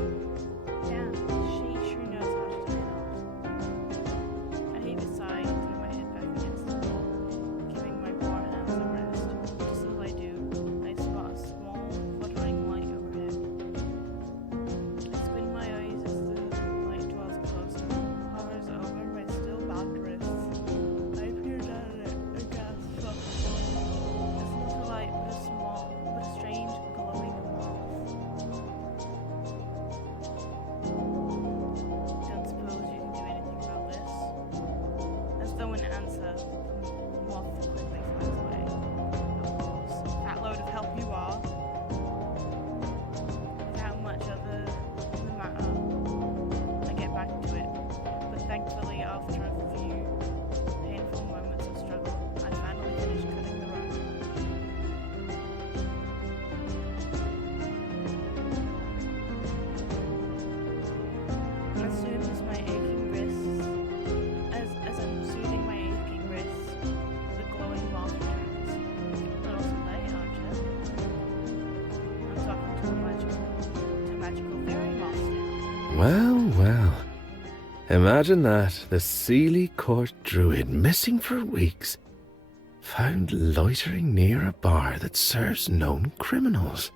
Damn, she sure knows how to tie knots. I heave a sigh and throw my head back against the wall, giving my poor hands a rest. Just as I do, I spot a small, fluttering light overhead. I squint my eyes as the light draws closer, hovers over my still bound wrists. I peer down at it, aghast, shocked. It's not a light, but a strange, glowing moth. Don't suppose you can do anything about this? As though in answer, the moth quickly flies away. Of course, that load of help you are. Without much other in the matter, I get back to it. But thankfully, after a few painful moments of struggle, I finally finish cutting the rope. As soon as my aching wrists, as I'm soothing my aching wrists, the glowing moth returns. A little late, aren't you? I'm talking to a magical fairy moth now. Well, well. Imagine that, the Sealy Court druid, missing for weeks, found loitering near a bar that serves known criminals.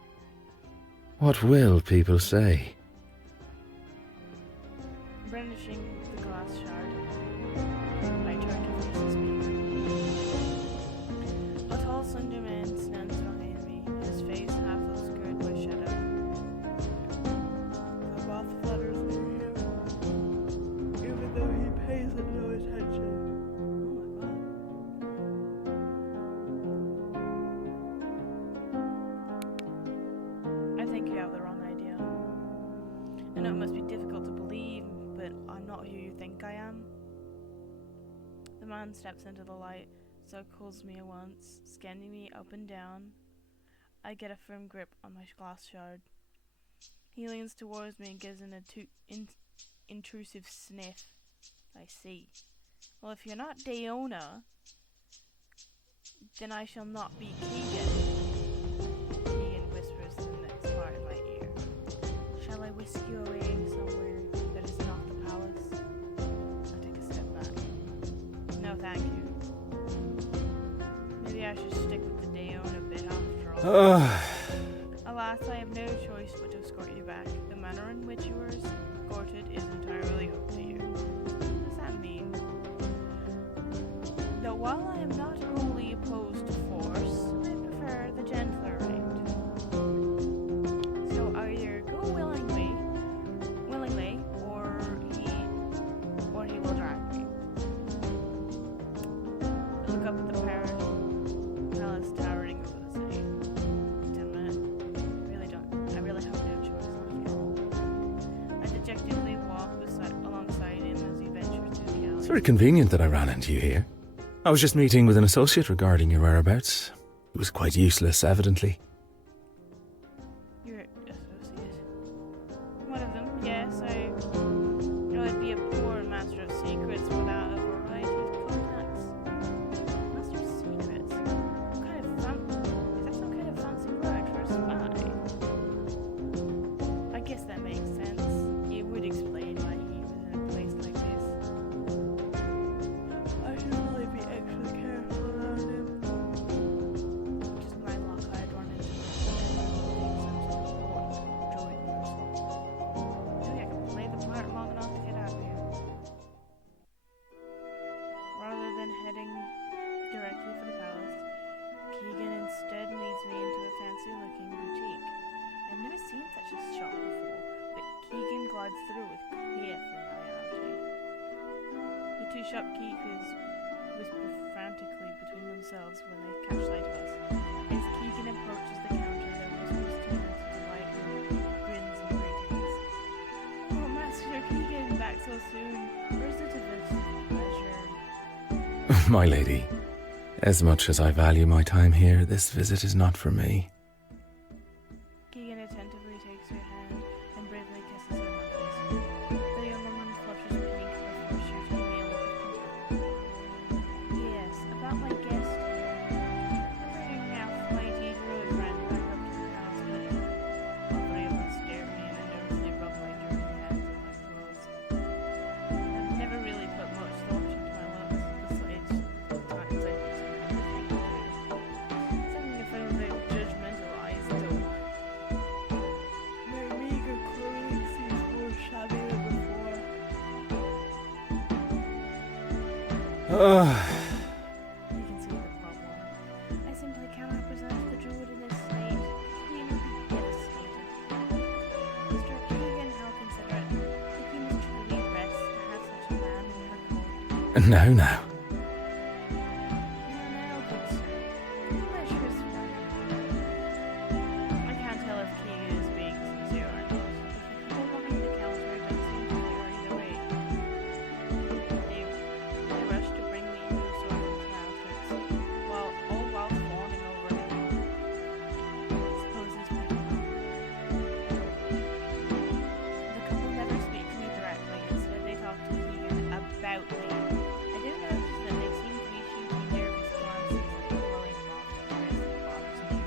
What will people say? Brandishing the glass shard, my turkey faces me. A tall, slender man stands behind me, his face half obscured by shadow. The moth flutters near him, even though he pays it I know it must be difficult to believe, but I'm not who you think I am. The man steps into the light, circles me once, scanning me up and down. I get a firm grip on my glass shard. He leans towards me and gives an intrusive sniff. I see. Well, if you're not Daoine, then I shall not be Keegan. Keegan whispers in the next part in my ear. Shall I whisk you away somewhere that is not the palace? I take a step back. No, thank you. Maybe I should stick with the Daoine a bit after all. Alas, I have no choice but to escort you back. The manner in which you were escorted is entirely up to you. What does that mean? Though while I am not wholly opposed to force, I prefer the gentler route. So either go willingly, or he will drag me. I look up at the palace towering over the city. 10 minutes. I really have no choice after all. I dejectedly walk alongside him as he ventures through the alley. It's very convenient that I ran into you here. I was just meeting with an associate regarding your whereabouts. It was quite useless, evidently. Your associate? One of them, yes. I'd be a poor master of secrets without a variety of contacts. Master of secrets? What kind of is that some kind of fancy word for a spy? I guess that makes sense. It would explain why he was in a place like this. I should really be extra careful around him. Just my luck, I'd run into maybe I can play the part long enough to get out of here. Rather than heading directly for the palace, Keegan instead leads me into a fancy-looking boutique. I've never seen such a shop before, but Keegan glides through with clear familiarity. The two shopkeepers whisper frantically between themselves when they catch sight of us. As Keegan approaches the counter, their whispers turn into delight with grins and greetings. Oh, Master Keegan, back so soon. Or is it a visit of pleasure? My lady, as much as I value my time here, this visit is not for me. Keegan attentively takes her hand and bravely kisses her knuckles. The young woman flushes pink before shooting me a look of contempt. Yes, about my guest here. Bringing out flighty druid friend back up to the palace with it. All three of them stare at me and I nervously rub my dirty hands on my clothes. I've never really put much thought into my looks, besides times I put some everything into it. Something in front of their judgmental eyes, though. My meager clothing seems more shabby than before. You can see the problem. I simply cannot present the druid in this state. The queen would be devastated. Mr. Keegan, how considerate. The queen is truly blessed to have such a man in her court. Now. Now, good sir. The pleasure is mine. I can't tell if Keegan is being sincere or not. The people behind the counter don't seem to care either way. They rush to bring me into the sorcerer's outfits, while fawning over him. Suppose he's pretty hot. The couple never speak to me directly, instead they talk to Keegan about me. I do notice that they seem to be shooting nervous glances at the glowing moth that dressed bothers me.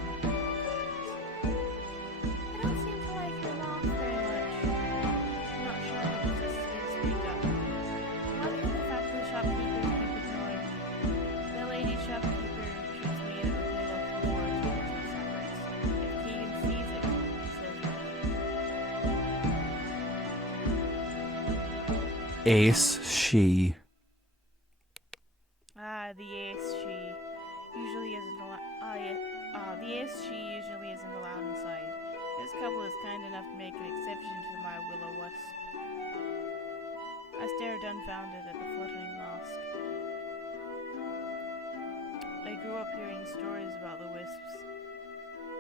I don't seem to like her moth very much. I'm not sure what possesses me to speak up. Why do the fact that the shopkeepers keep ignoring me? The lady shopkeeper shoots me a ugly look before I take it to the fabrics. If Keegan sees it, he says nothing. Ace she. The ace she usually isn't allowed inside. This couple is kind enough to make an exception for my will-o'-wisp. I stare dumbfounded at the fluttering mask. I grew up hearing stories about the wisps,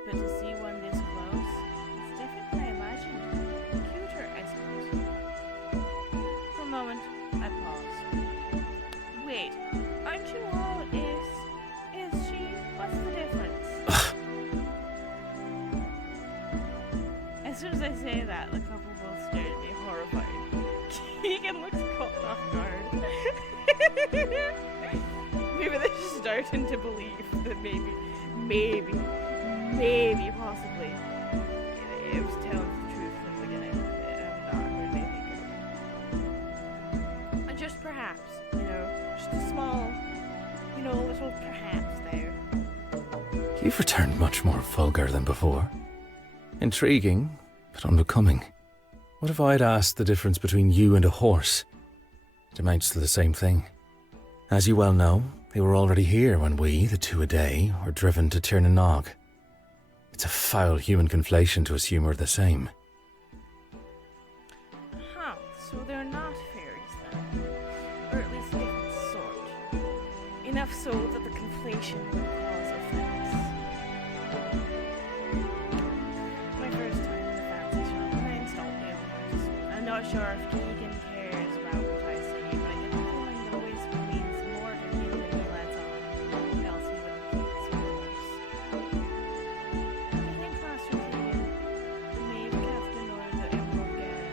but to see one this close, it's different than I imagined. Cuter, I suppose. As soon as I say that, the couple both stare at me horrified. Keegan looks caught off guard. Maybe they're just starting to believe that maybe, possibly, it was telling the truth from the beginning. I'm not really thinking. And just perhaps, just a small, little perhaps there. You've returned much more vulgar than before. Intriguing, but unbecoming. What if I'd asked the difference between you and a horse? It amounts to the same thing. As you well know, they were already here when we, the two a day, were driven to Tirnanog. It's a foul human conflation to assume we're the same. Huh, so they're not fairies then. Or at least a different sort. Enough so that the conflation would cause offense. My first time in the fancy shop, and I installed the owners. I'm not sure if Keegan cares about what I say, but I get the feeling the wisdom means more to him than he lets on, else he wouldn't keep his horse. I think Master Keegan, the maid captain or the emerald gang.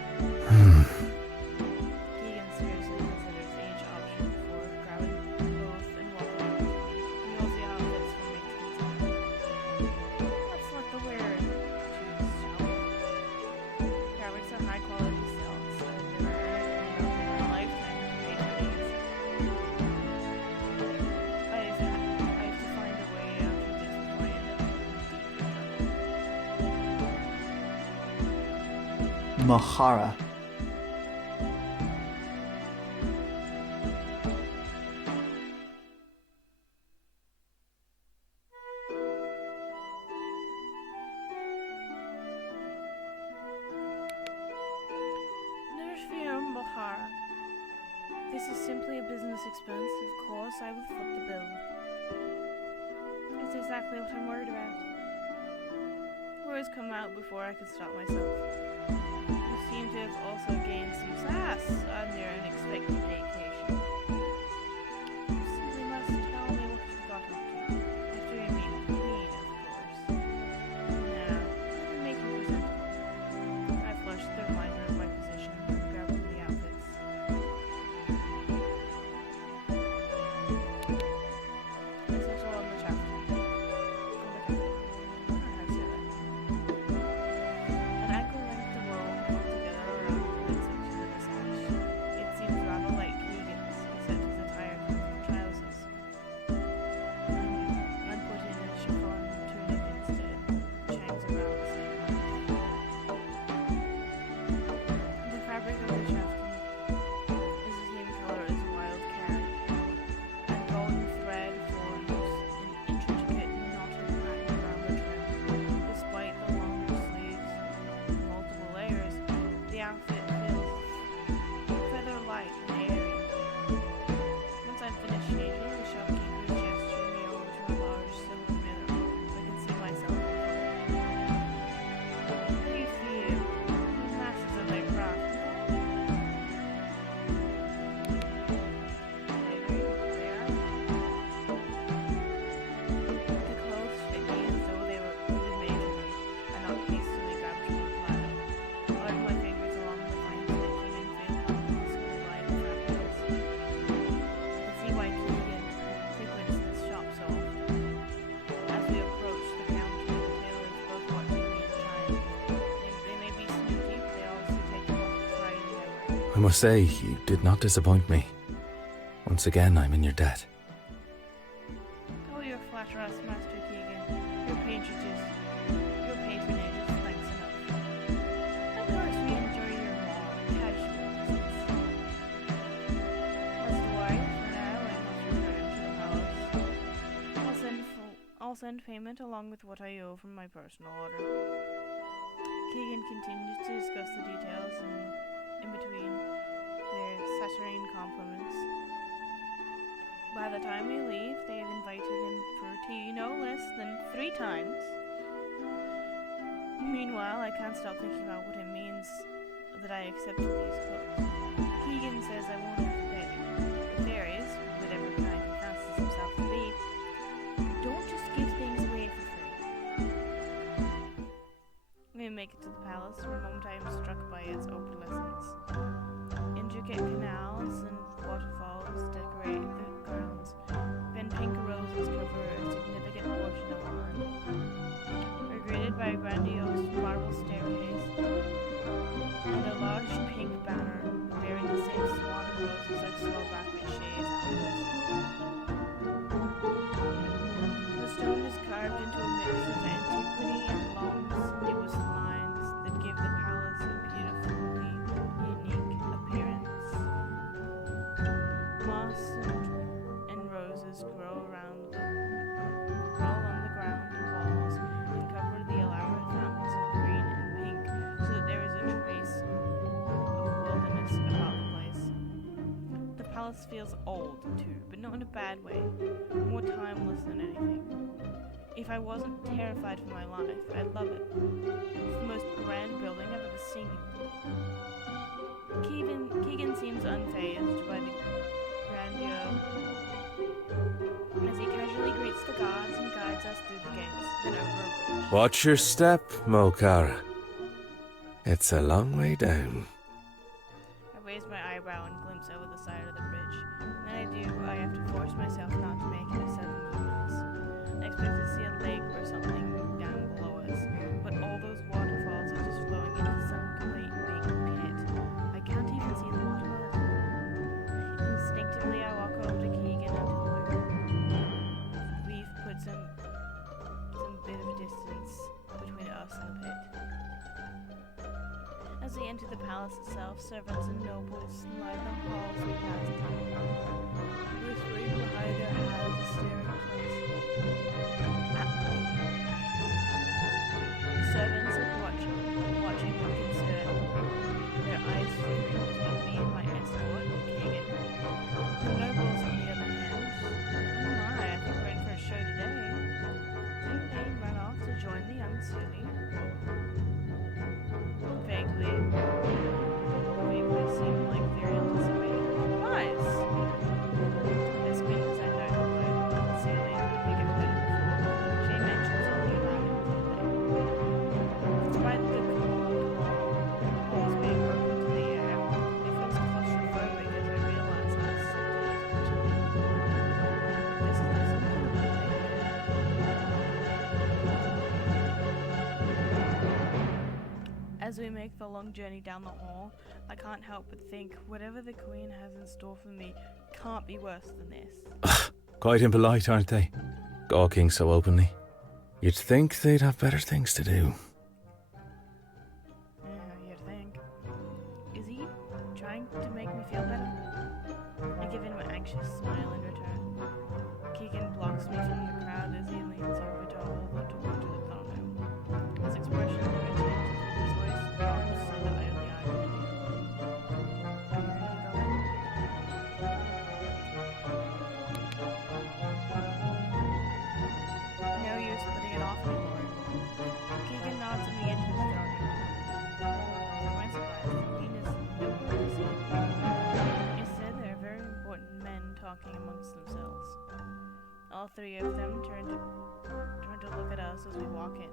Keegan seriously considers each option before grabbing both and walking over to me. He knows the outfits will make things happen. Let's let the wearer choose, shall we? Fabrics are high quality silks, and they were earned in a lifetime of patrons. I have to find a way out of this before I end up in deep trouble. Mahara. Never fear, Mohara. This is simply a business expense. Of course, I will foot the bill. It's exactly what I'm worried about. Words come out before I can stop myself. You seem to have also gained some sass on your unexpected vacation. You simply must tell me what you got up to. After you meet with the Queen, of course. Now, let me make you presentable. I flushed the reminder of my position and grabbed one of the outfits. I set all on the chapter. An ankle-length robe pulled together around the midsection of the sash. It seemed rather like Keegan's, except his attire came from trousers. I put in a chiffon tunic instead, shanks around the same length. The fabric of the chaftan is the same color as wild carrot, and golden thread forms an intricate knotted pattern around the trim. Despite the longer sleeves and multiple layers, the outfit feels feather light and airy. Once I'm finished changing, the shopkeepers gesture me over to a large silver mirror so I can see myself in full. How do you feel? You're masters of their craft. They are. The clothes fit me as though they were made for me, and not hastily grabbed from a pile. I run my fingers along the fine stitching and feel how impossibly light the fabric is. I can see why Keegan frequents this shop so often. As we approach the counter, the tailors both watching me and trying. They may be snooty, but they also take a lot of pride in their work. I must say, you did not disappoint me. Once again, I'm in your debt. Oh, you flatter us, Master Keegan. Your patronage is thanks enough. Of course, we enjoy your more casual visits. As do I. For now, I must return to the palace. I'll send payment along with what I owe from my personal order. Keegan continues to discuss the details in between their saturine compliments. By the time we leave, they have invited him for tea no less than 3 times. Meanwhile, I can't stop thinking about what it means that I accepted these clothes. Keegan says I won't have to pay. The fairies, whatever kind he fancies himself to be, don't just give things away for free. It make it to the palace, for a moment I am struck by its opulence. Intricate canals and waterfalls decorate the grounds. Then pink roses cover a significant portion of the lawn. We're greeted by a grandiose marble staircase and a large pink banner bearing the same swan of roses I saw back at Shay's house. The stone is carved into a mix of antiquity and long sinuous lines that give the palace a beautifully unique appearance. Moss and roses grow along the ground walls and cover the elaborate fountains in green and pink so that there is a trace of wilderness about the place. The palace feels old, too, but not in a bad way, more timeless than anything. If I wasn't terrified for my life, I'd love it. It's the most grand building I've ever seen. Keegan seems unfazed by the grandeur as he casually greets the guards and guides us through the gates, then over a bridge. Watch your step, Mokara. It's a long way down. I raise my eyebrow and glimpse over the side of the bridge. When I have to force myself not to make any sudden movements. I expect to see a lake or something down below us, but all those waterfalls are just flowing into some great big pit. I can't even see the waterfalls. Instinctively, I walk over to Keegan until we've put some bit of distance between us and the pit. As we enter the palace itself, servants and nobles line the halls we pass through, whispering behind their hands, staring close at me. The servants are watching with concern, their eyes flickering between me and my escort, Keegan. The nobles, on the other hand, I think we're in for a show today. Didn't they run off to join the unseelie? Vaguely seem like they're anticipating a surprise. As quick as I know about sailing, I think I've heard it before. She mentions only about it today. Despite the cold walls being broken to the air, it feels claustrophobic as I realize how this is As we make the long journey down the hall, I can't help but think whatever the Queen has in store for me can't be worse than this. Quite impolite, aren't they? Gawking so openly. You'd think they'd have better things to do. Yeah, you'd think. Is he trying to make me feel better? I give him an anxious smile in return. Keegan blocks me from the crowd as he leans over to hold the door to the throne room. His expression changes, his voice drops so that I only eye him. Are you ready to go in? No use putting it off anymore. Keegan nods and we enter the throne room. To my surprise, the Queen is nowhere to see. Instead, there are very important men talking amongst themselves. All three of them turn to look at us as we walk in.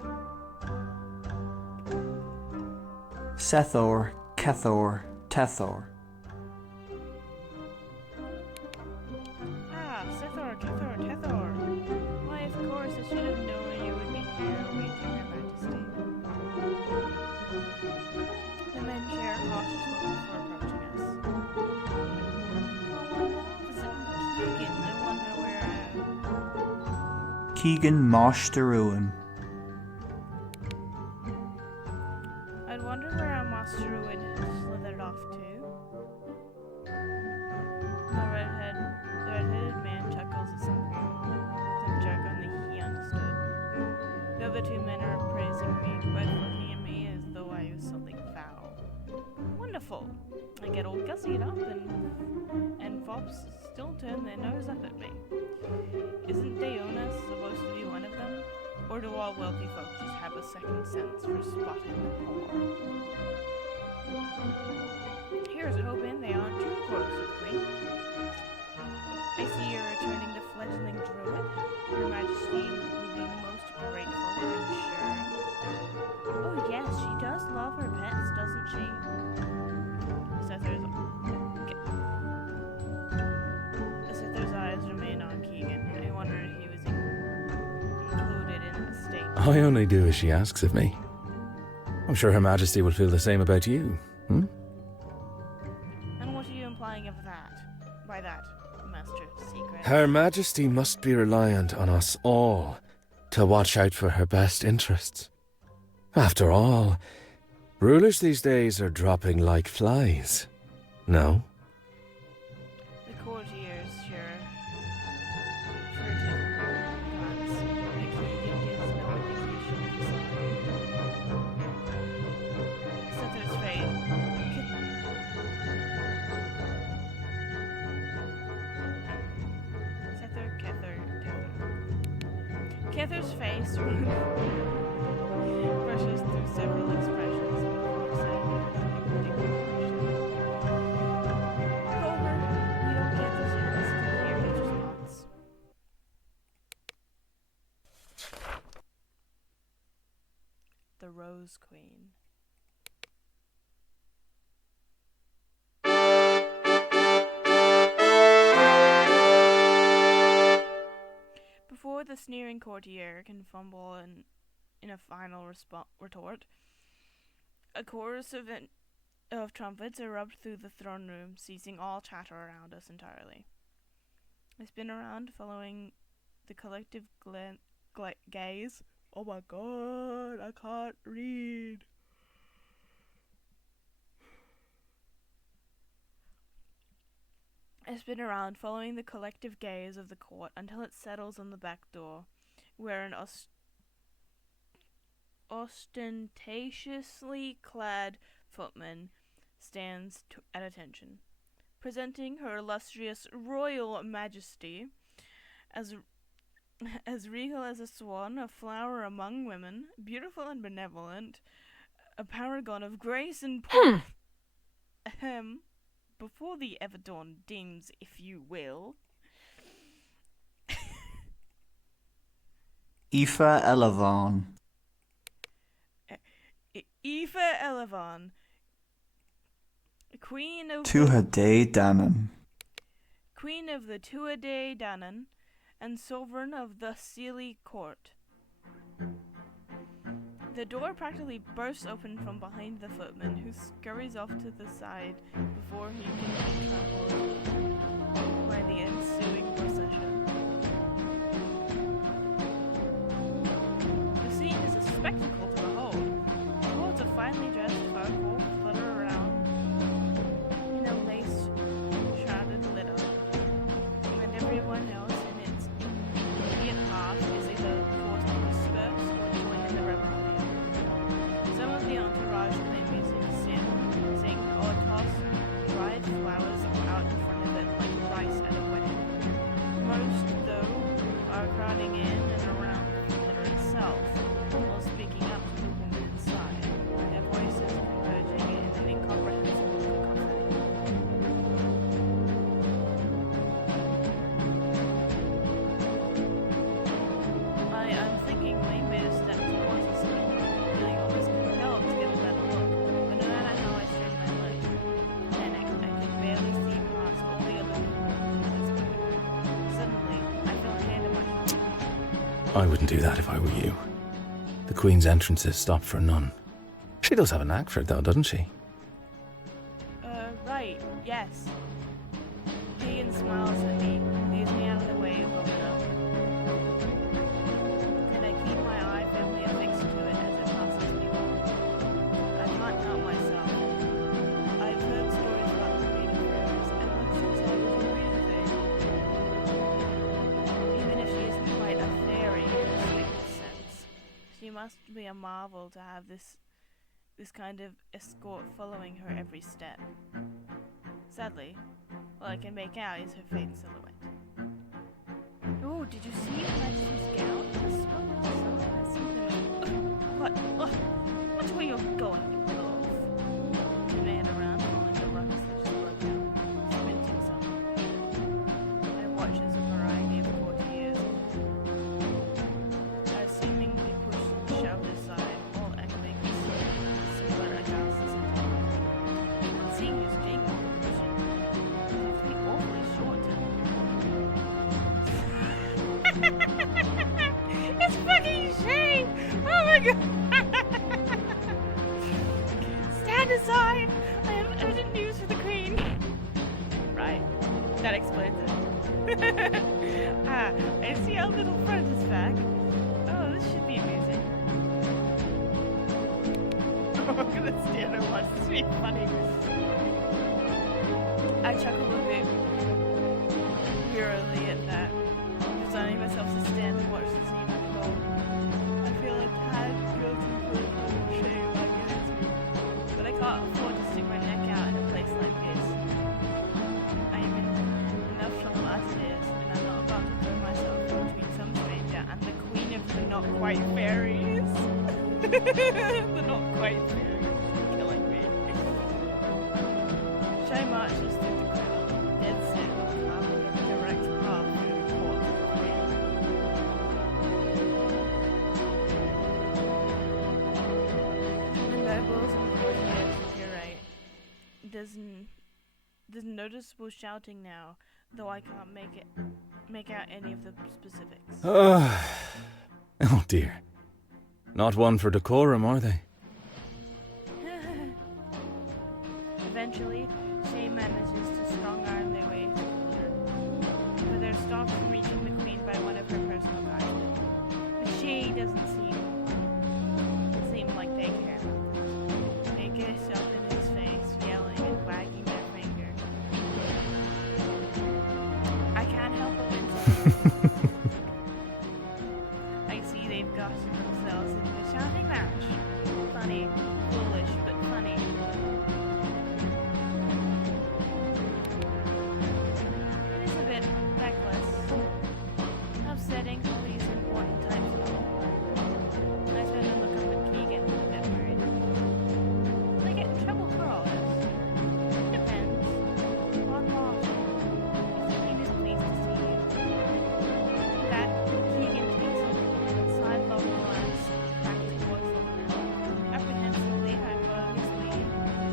Sethor, Kethor, Tethor. Ah, Sethor, Kethor, Tethor. Why, of course, I should have known you would be here awaiting Your Majesty. The men share a cautious look before approaching us. Oh, is it Keegan? I wonder where Keegan Mosh the Ruin. I'd wonder where our master would slithered off to. The red-headed man chuckles at some joke only he understood. The other two men are praising me, but looking at me as though I was something foul. Wonderful! I get all gussied up and fops still turn their nose up at me. Isn't Daoine supposed to be one of them? Or do all wealthy folks just have a second sense for spotting the poor? Here's hoping they aren't too close with me. I see you're returning the fledgling druid. Your Majesty will be most grateful, I'm sure. Oh yes, she does. I only do as she asks of me. I'm sure Her Majesty will feel the same about you. Hmm? And what are you implying by that, Master Secret? Her Majesty must be reliant on us all to watch out for her best interests. After all, rulers these days are dropping like flies. No? The courtiers, sure. Furtive glance. The Keegan gives no indication of his Sutter's fate. Kether's face brushes through several expressions before saying however, you don't get the chance to hear his response. The Rose Queen. Before the sneering courtier can fumble in a final retort, a chorus of trumpets erupt through the throne room, ceasing all chatter around us entirely. I spin around, following the collective gaze. Oh my god, I can't read. I spin around, following the collective gaze of the court until it settles on the back door, where an ostentatiously clad footman stands at attention, presenting Her Illustrious Royal Majesty as regal as a swan, a flower among women, beautiful and benevolent, a paragon of grace and before the ever-dawn dims, if you will. Aoife Elavon. Aoife Elavon, Queen of Tuatha Danann. Queen of the Tuatha Danann, and Sovereign of the Sealy Court. The door practically bursts open from behind the footman, who scurries off to the side before he can be trampled by the ensuing procession. The scene is a spectacle to behold. Hordes of finely dressed folk all flutter around in a lace-shrouded litter, and everyone else in its immediate path is either forced to disperse or join in the revelry. Some of the entourage play music, sing, or toss dried flowers out in front of it like rice at a wedding. Most, though, are crowding in and around the litter itself, while speaking up to the woman inside, their voices converging in an incomprehensible cacophony. I'm thinking we made a step towards us, feeling almost compelled to get a better look, but no matter how I strain my light, and I can barely see past all the other people at this point. Suddenly, I feel a hand on my shoulder. I wouldn't do that if I were you. The Queen's entrances stop for none. She does have a knack for it, though, doesn't she? Right, yes. Keegan smiles at me, leads me out of the way of Lorna. And I keep my eye firmly affixed to it as it passes me by. I can't help myself. I've heard stories about the Queen of Rose, and what she said was a real thing. Even if she isn't quite a fairy in the strictest sense, she must be a marvel to have this kind of escort following her every step. Sadly, all I can make out is her faint silhouette. Oh, did you see Her Majesty's gown? The smoke of the sun has something. What? Which way you're going, you love? He ran around, following the ruckus that just broke out, squinting some. I watch as a variety of courtiers are seemingly pushed and shoved aside, all echoing similar analysis and talk. Seeing who's doing all the pushing, it's awfully short. It's fucking shame! Stand aside! I have urgent news for the Queen! Right. That explains it. I see our little friend is back. Oh, this should be amusing. I'm gonna stand and watch this be funny. I chuckle a bit wearily at that, resigning myself to stand and watch the scene unfold. I feel a tad guilty for the kind of shame I get into, but I can't afford to stick my neck out in a place like this. I am in enough trouble as it is, and I'm not about to throw myself between some stranger and the Queen of the Not Quite Fairies. The Not Quite Fairies are killing me. Shay marches through the crowd, dead set, carving a direct path through the court to the Queen. The nobles and courtiers curate. There's noticeable shouting now, though I can't make out any of the specifics. Oh dear. Not one for decorum, are they? Eventually, Shay manages to strong-arm their way to the court, but they're stopped from reaching the Queen by one of her personal guardsmen. But Shay doesn't seem like they care. They get up in his face, yelling and wagging their finger. I can't help but wince. I see they've gotten themselves into a shouting match. Funny, foolish, but funny. It is a bit reckless, upsetting all these important types of people. I turn and look up at Keegan, a bit worried. Will I get in trouble for all this? It depends. On what? If the Queen is pleased to see you. That Keegan takes a sidelong glance back towards the room. Apprehensively, I follow his lead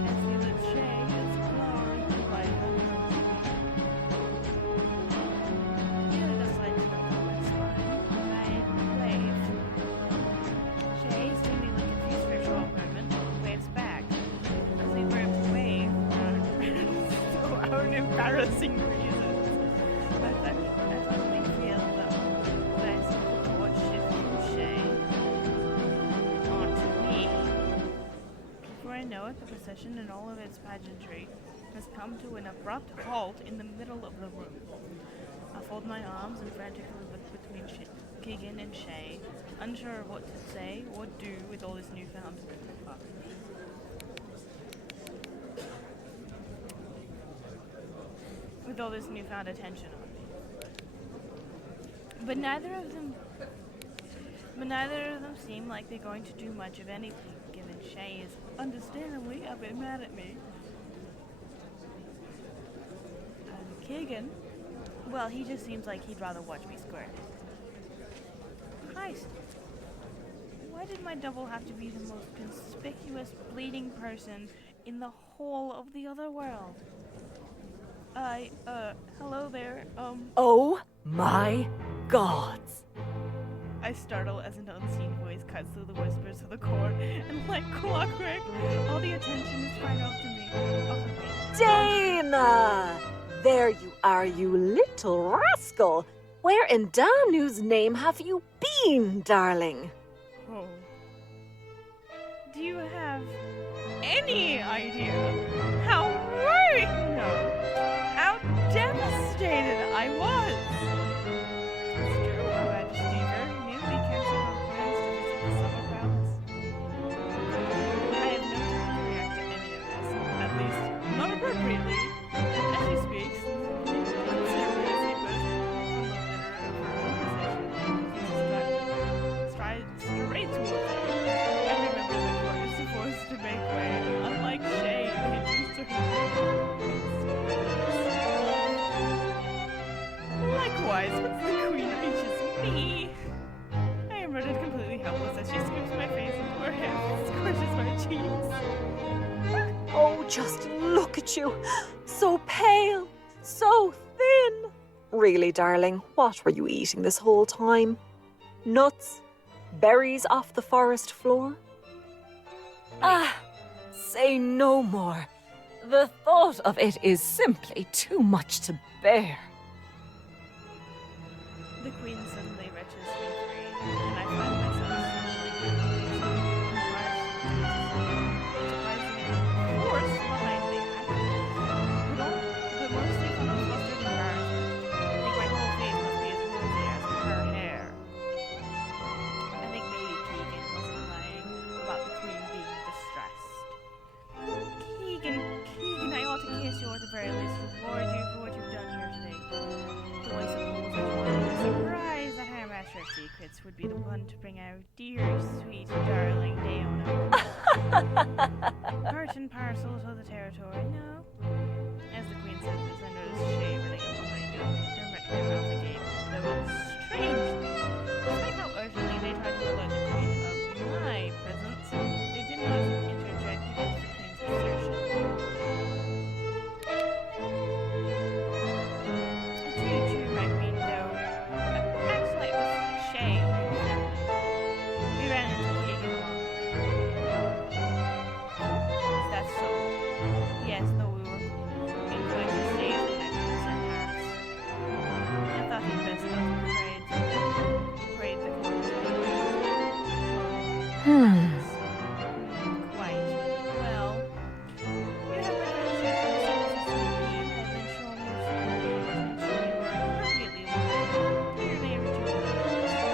and see that Shay is glowering by her. He decides to comment smile. I wave. Shay, seemingly confused for a short moment, waves back. As we were to wave for our own embarrassing reasons. I suddenly feel that I see the court shift from Shay onto me. Before I know it, the procession and all of its pageantry has come to an abrupt halt in the middle of the room. I fold my arms and frantically look between Keegan and Shay, unsure of what to say or do with all this newfound attention on me. But neither of them seem like they're going to do much of anything, given Shay is understandably a bit mad at me. Keegan, well, he just seems like he'd rather watch me squirt. Christ, why did my double have to be the most conspicuous bleeding person in the whole of the other world? Hello there, Oh my gods! I startle as an unseen voice cuts through the whispers of the court, and like clockwork, all the attention is turned off to me. Dana! There you are, you little rascal! Where in Danu's name have you been, darling? Oh. Do you have any idea how worried, how devastated I was? It's true, Your Majesty very nearly canceled our plans to visit the summer palace. I have no time to react to any of this, at least not appropriately. As she speaks, unceremoniously bursts from the litter of her own possession, strides straight towards her. Every member of the court is forced to make way, unlike Shay, they do so. Likewise, once the Queen reaches me, I am rendered completely helpless as she scoops my face into her hands and squishes my cheeks. Oh, just look at you! So pale, so thin! Really, darling, what were you eating this whole time? Nuts? berries off the forest floor? Ah, say no more. The thought of it is simply too much to bear. The queen suddenly retches me free, and I find myself surprisingly force behind the act, but mostly from a flustered embarrassment. I think my whole face must be as rosy as her hair. I think maybe Keegan was lying about the queen being distressed. Keegan, I ought to kiss you or at the very least reward you for what you've done here today. Though I suppose I wanted to surprise the High Master of Secrets would be the one to bring out dear, sweet, darling Daoine. Part and parcel to the territory, no? As the queen said this, I noticed Shay running up behind her mouth again, though strangely, despite how urgently they tried to alert the queen of my presence, they did not interject against the queen's assertion. True, my queen, though. Actually, it was Shay who found it. We ran into Keegan along the way. Is that so? Yes, though we were in quite a state when I sent past. I thought it best not to parade the court to Quite. Well, you have negotiated the services with me. I've been shown more security and attention. You were appropriately loyal. You may return the service.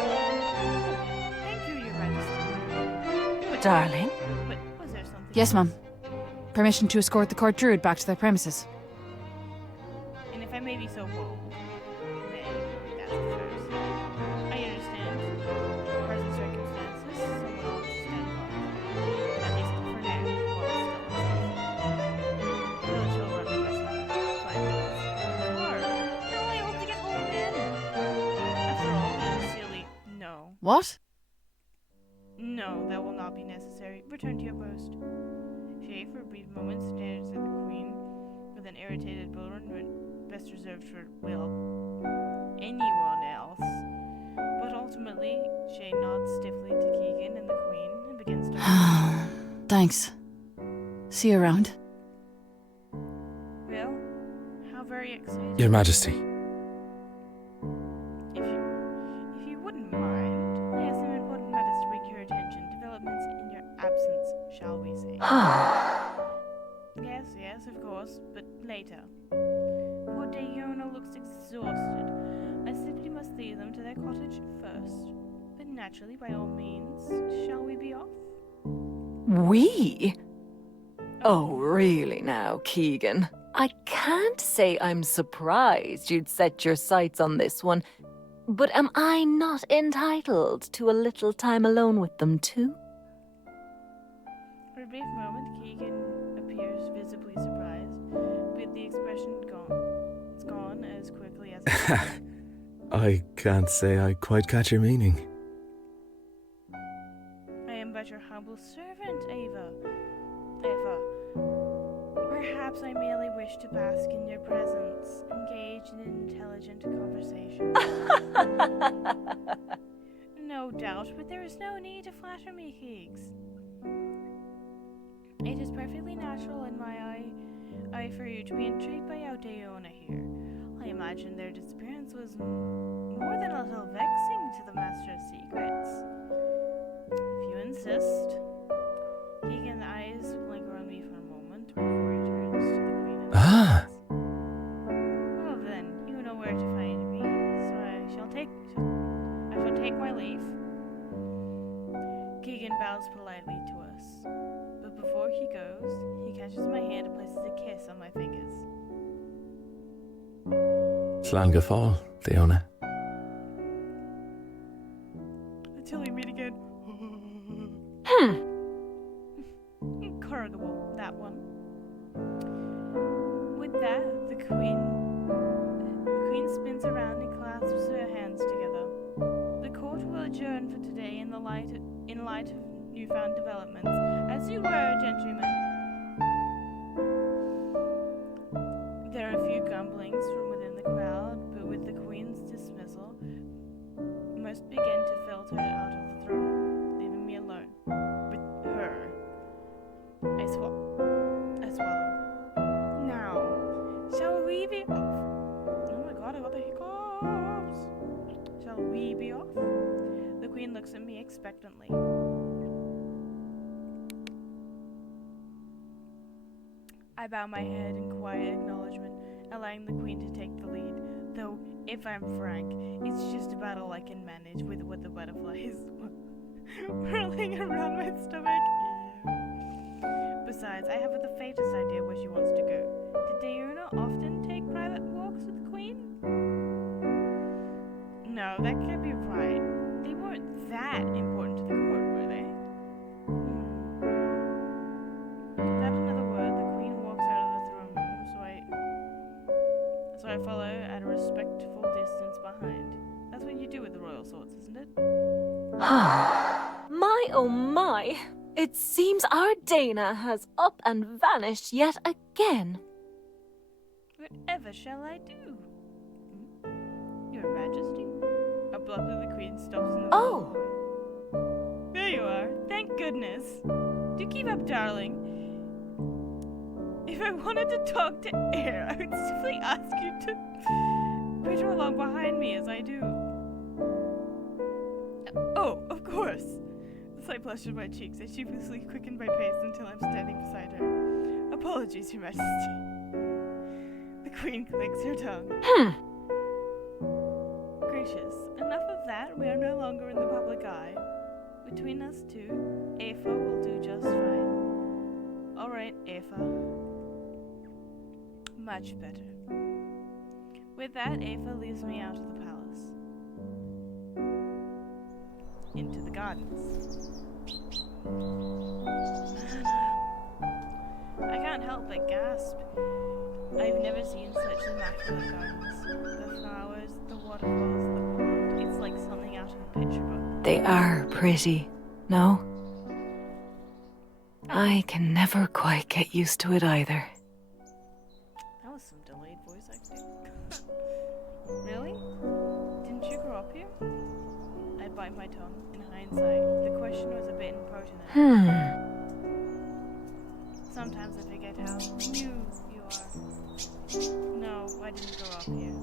Thank you, Your Majesty. But, Darling? But was there something? Yes, ma'am. Permission to escort the court druid back to their premises. And if I may be so bold, may that's the first. I understand. Present circumstances, someone else stand guard. At least for now, while it's still unsafe. Village will run the rest of 5 minutes. Car. No, I hope to get home then. After all, then silly. No. What? No, that will not be necessary. Return to your post. Shay, for a brief moment, stares at the queen with an irritated bewilderment best reserved for, well, anyone else. But ultimately, Shay nods stiffly to Keegan and the queen and begins to... Thanks. See you around. Well, how very exciting. Your Majesty. If you wouldn't mind, I have some important matters to bring to your attention. Developments in your absence, shall we say. Yes, of course, but later. Poor Daoine looks exhausted. I simply must lead them to their cottage first. But naturally, by all means, shall we be off? We? Oh, really now, Keegan? I can't say I'm surprised you'd set your sights on this one, but am I not entitled to a little time alone with them too? For a brief moment, Keegan appears visibly surprised, but the expression gone. It's gone as quickly as it I can't say I quite catch your meaning. I am but your humble servant, Eva. Perhaps I merely wish to bask in your presence, engage in an intelligent conversation. No doubt, but there is no need to flatter me, Keegs. It is perfectly natural in my eye for you to be intrigued by how Daoine here. I imagine their disappearance was more than a little vexing to the Master of Secrets. If you insist. Keegan's eyes linger on me for a moment before he turns to the Queen and says, well then, you know where to find me, so I shall take my leave. Keegan bows politely to us, but before he goes, he catches my hand and places a kiss on my fingers. Slán go fáil, Daoine. Until we meet again. Incorrigible, that one. With that, the queen spins around and clasps her hands together. The court will adjourn for today in light of newfound developments. As you were, gentlemen. There are a few grumblings from within the crowd, but with the queen's dismissal, most begin to filter out of the throne room. expectantly. I bow my head in quiet acknowledgement, allowing the Queen to take the lead. Though, if I'm frank, it's just a battle I can manage with what the butterflies whirling around my stomach. Besides, I haven't the faintest idea where she wants to go. Did Daoine often take private walks with the Queen? No, that can't be right. They weren't that important to the court, were they? Without another word, the Queen walks out of the throne room, so I follow at a respectful distance behind. That's what you do with the royal swords, isn't it? My oh my! It seems our Dana has up and vanished yet again. Whatever shall I do? Your Majesty? Abruptly the Queen stops in the Oh! hallway. There you are. Thank goodness. Do keep up, darling. If I wanted to talk to air, I would simply ask you to put her along behind me as I do. Oh, of course. The slight blush on my cheeks, I sheepishly quicken my pace until I'm standing beside her. Apologies, Your Majesty. The Queen clicks her tongue. Gracious, enough of that. We are no longer in the public eye. Between us two, Aoife will do just fine. Alright, Aoife. Much better. With that, Aoife leaves me out of the palace. Into the gardens. I can't help but gasp. I've never seen such immaculate gardens. The flowers, the waterfalls, the pond. It's like something out of a picture book. They are pretty, no? I can never quite get used to it either. That was some delayed voice acting. Really? Didn't you grow up here? I bite my tongue. In hindsight, the question was a bit impertinent. Sometimes I forget how new you are. No, I didn't grow up here.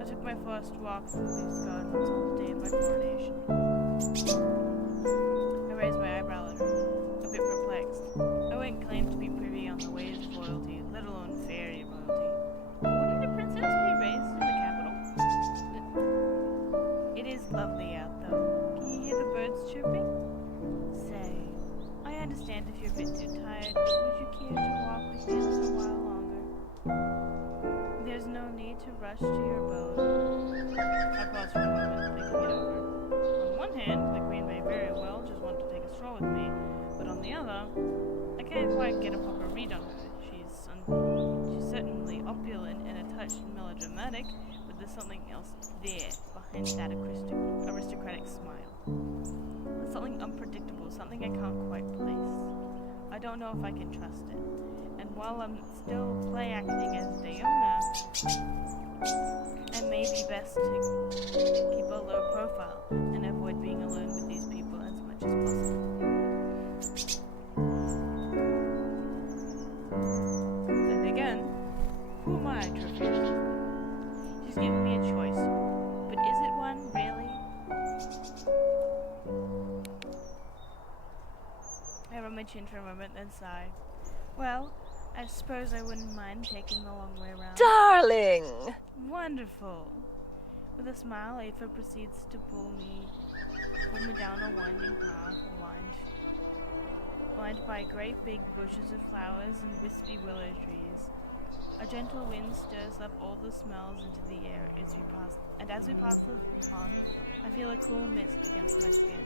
I took my first walk through these gardens on the day of my coronation. I raised my eyebrow at her, a bit perplexed. I wouldn't claim to be privy on the ways of royalty, let alone fairy royalty. Wouldn't a princess be raised in the capital? It is lovely out, though. Can you hear the birds chirping? Say, I understand if you're a bit too tired, but would you care to walk with me a little while longer? There's no need to rush to your abode. I paused for a moment, thinking it over. On one hand, the Queen may very well just want to take a stroll with me, but on the other, I can't quite get a proper read on her. She's certainly opulent and a touch melodramatic, but there's something else there behind that aristocratic smile. There's something unpredictable, something I can't quite place. I don't know if I can trust it. And while I'm still play acting as Daoine, it may be best to keep a low profile and avoid being alone with these people as much as possible. Then again, who am I to refuse? She's given me a choice, but is it one, really? I rub my chin for a moment, then sigh. Well, I suppose I wouldn't mind taking the long way around. Darling! Wonderful! With a smile, Aoife proceeds to pull me down a winding path lined by great big bushes of flowers and wispy willow trees. A gentle wind stirs up all the smells into the air as we pass the pond, I feel a cool mist against my skin.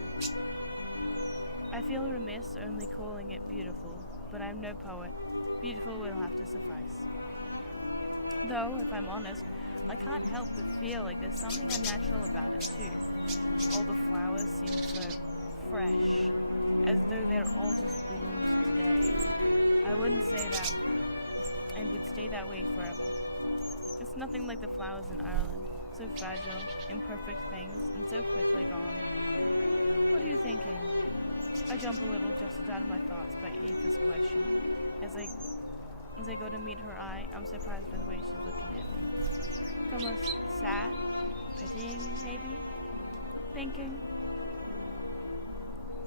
I feel remiss only calling it beautiful, but I'm no poet. Beautiful will have to suffice. Though, if I'm honest, I can't help but feel like there's something unnatural about it too. All the flowers seem so fresh, as though they're all just bloomed today. I wouldn't say that, and would stay that way forever. It's nothing like the flowers in Ireland, so fragile, imperfect things, and so quickly gone. What are you thinking? I jump a little, jostled out of my thoughts by Aoife's question. As I go to meet her eye, I'm surprised by the way she's looking at me. Almost sad, pitying, maybe, thinking.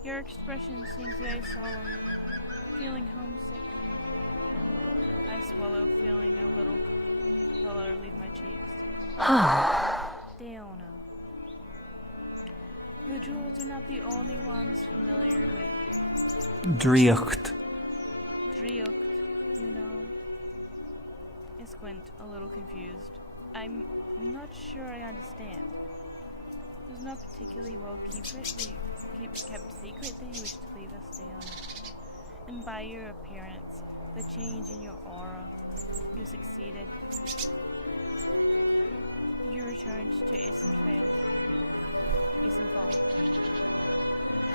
Your expression seems very solemn. Feeling homesick. I swallow, feeling a little color leave my cheeks. Daoine. The druids are not the only ones familiar with Driocht. Driocht, you know. I squint, a little confused. I'm not sure I understand. It was not particularly well kept secret that you wish to leave us, Daoine. And by your appearance, the change in your aura, you succeeded. You returned to Isenfall.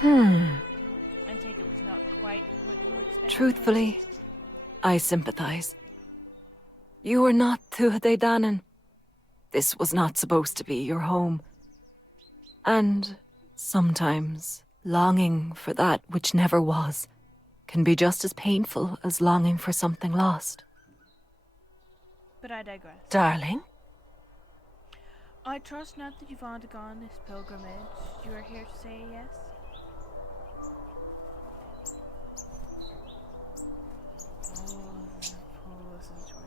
I take it was not quite what you were expecting. Truthfully, I sympathize. You are not Tuatha Danann. This was not supposed to be your home. And sometimes longing for that which never was can be just as painful as longing for something lost. But I digress. Darling? I trust not that you've undergone this pilgrimage. You are here to say yes? Oh, this is a choice.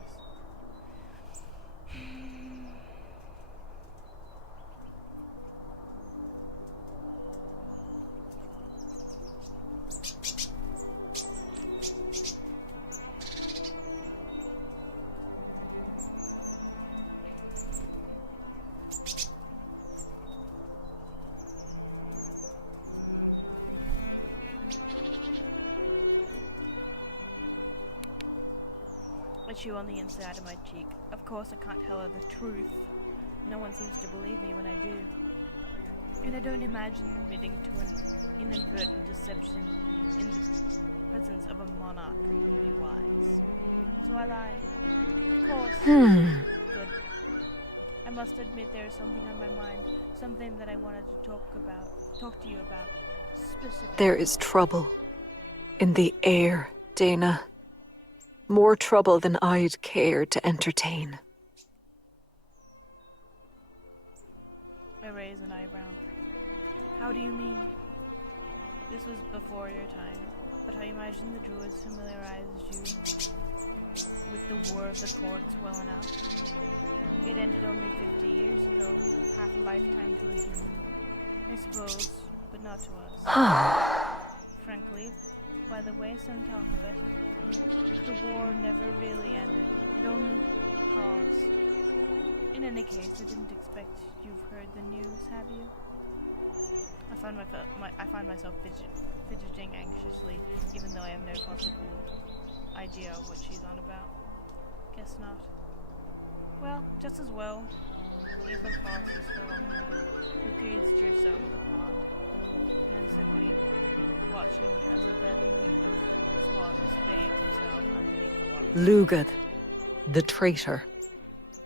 I chew on the inside of my cheek. Of course I can't tell her the truth. No one seems to believe me when I do. And I don't imagine admitting to an inadvertent deception in the presence of a monarch would be wise. So I lie. Of course. Good. I must admit there is something on my mind. Something that I wanted to talk to you about. Specifically. There is trouble in the air, Dana. More trouble than I'd care to entertain. I raise an eyebrow. How do you mean? This was before your time, but I imagine the druids familiarized you with the War of the Courts well enough. It ended only 50 years ago, half a lifetime to a human. I suppose, but not to us. Frankly, by the way some talk of it, the war never really ended. It only paused. In any case, I didn't expect you've heard the news, have you? I find myself fidgeting anxiously, even though I have no possible idea what she's on about. Guess not. Well, just as well. If a pauses for long enough, the breeze drifts over the pond, pensively watching as a bevy of swans bathe themselves underneath the water. Lugad, the traitor,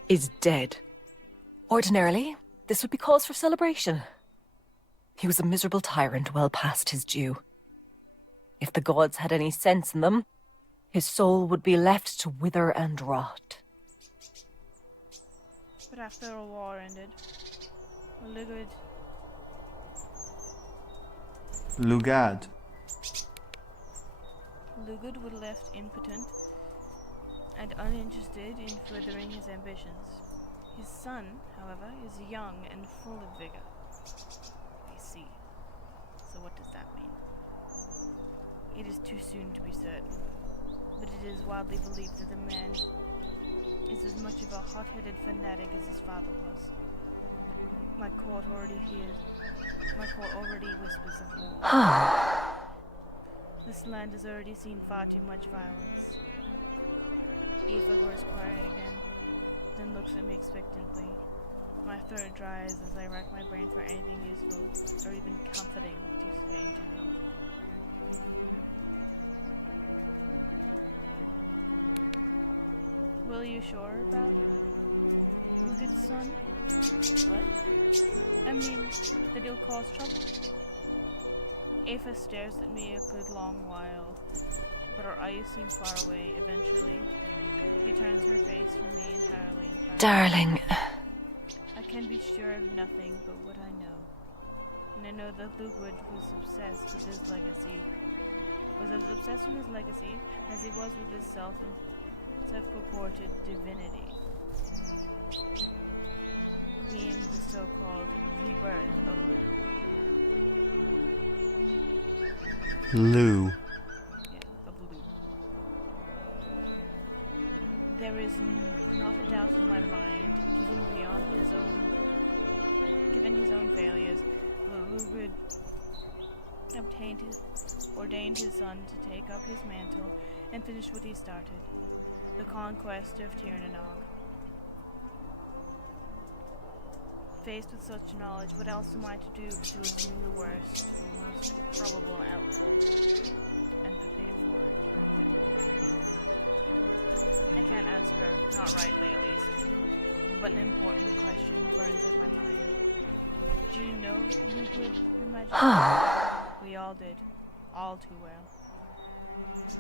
is dead. Ordinarily, this would be cause for celebration. He was a miserable tyrant well past his due. If the gods had any sense in them, his soul would be left to wither and rot. But after the war ended, Lugad. Lugad was left impotent and uninterested in furthering his ambitions. His son, however, is young and full of vigor. I see. So what does that mean? It is too soon to be certain, but it is widely believed that the man is as much of a hot-headed fanatic as his father was. My court already whispers of war. This land has already seen far too much violence. Aoife grows quiet again, then looks at me expectantly. My throat dries as I rack my brain for anything useful or even comforting to say to me. Will you sure about Lugad's son? What? I mean, that he'll cause trouble. Aoife stares at me a good long while, but her eyes seem far away. Eventually, she turns her face from me entirely and finds Darling. I can be sure of nothing but what I know. And I know that Lukewood was obsessed with his legacy. Was as obsessed with his legacy as he was with his self-purported divinity. Being the so-called rebirth of Luke. Lou. Yeah, of Luke. There is not a doubt in my mind, given his own failures, that Lukewood ordained his son to take up his mantle and finish what he started, the conquest of Tirnanog. Faced with such knowledge, what else am I to do but to assume the worst, the most probable outcome, and prepare for it? I can't answer her, not rightly at least, but an important question burns at my mind. Do you know Lukewood, Your Majesty? We all did, all too well.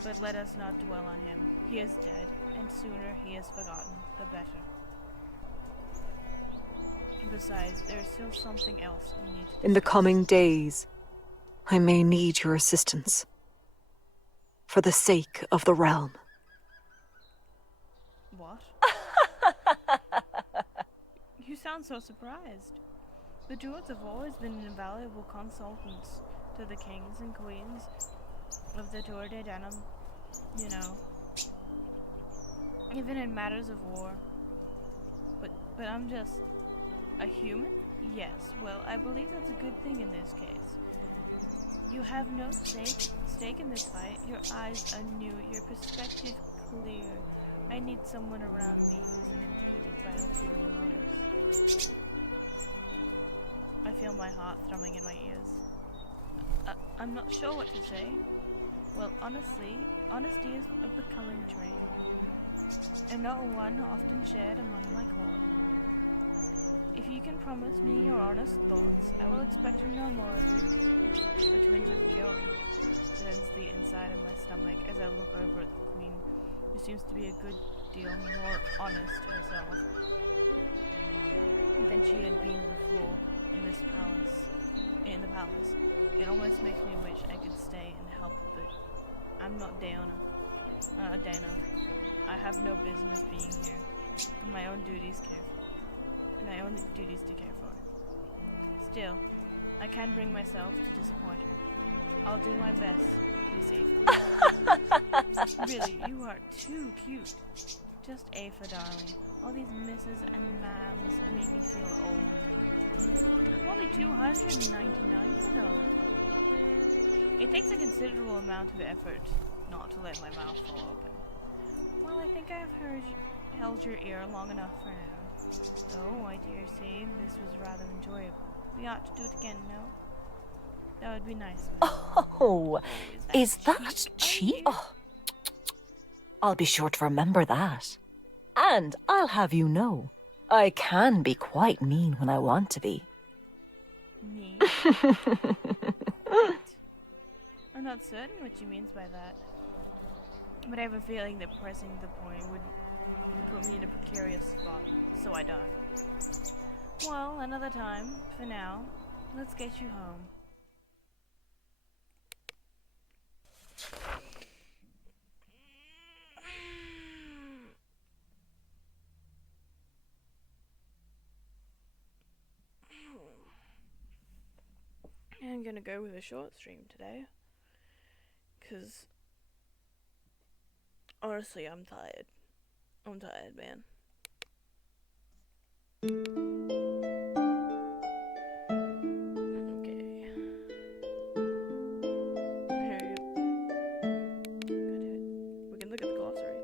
But let us not dwell on him. He is dead, and sooner he is forgotten, the better. Besides, there is still something else we need to discuss. In the coming days, I may need your assistance. For the sake of the realm. What? You sound so surprised. The Druids have always been invaluable consultants to the kings and queens of the Tour de Denham, you know. Even in matters of war. But I'm just a human? Yes, well, I believe that's a good thing in this case. You have no stake in this fight. Your eyes are new, your perspective clear. I need someone around me who isn't impeded by ulterior motives. I feel my heart thrumming in my ears. I'm not sure what to say. Well, honestly, honesty is a becoming trait, and not one often shared among my court. If you can promise me your honest thoughts, I will expect to know more of you. A twinge of guilt turns the inside of my stomach as I look over at the Queen, who seems to be a good deal more honest herself than she had been before in the palace. It almost makes me wish I could stay and help, but I'm not Dana. I have no business being here, and my own duties to care for. Still, I can't bring myself to disappoint her. I'll do my best to be safe. Really, you are too cute. Just Aoife, darling. All these misses and ma'ams make me feel old. I'm only 299, you know. It takes a considerable amount of effort not to let my mouth fall open. Well, I think I've held your ear long enough for now. Oh, I dare say this was rather enjoyable. We ought to do it again, no? That would be nice. Oh, is that cheap? Oh, I'll be sure to remember that. And I'll have you know, I can be quite mean when I want to be. Me? I'm not certain what she means by that. But I have a feeling that pressing the point would put me in a precarious spot, so I don't. Well, another time. For now, let's get you home. I'm gonna go with a short stream today, cause honestly, I'm tired. I'm tired, man. Okay. Here we can look at the glossary.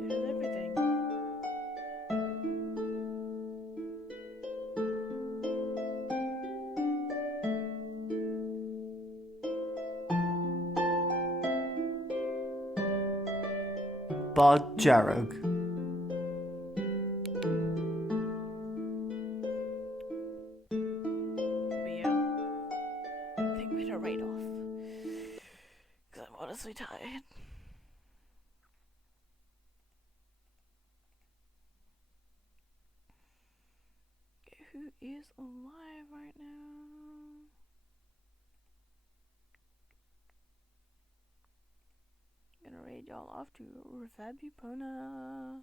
It is everything. Bod Jarrog. But yeah, I think we're gonna write off. Cause I'm honestly tired. is alive right now. Gonna raid y'all off to Refabupona.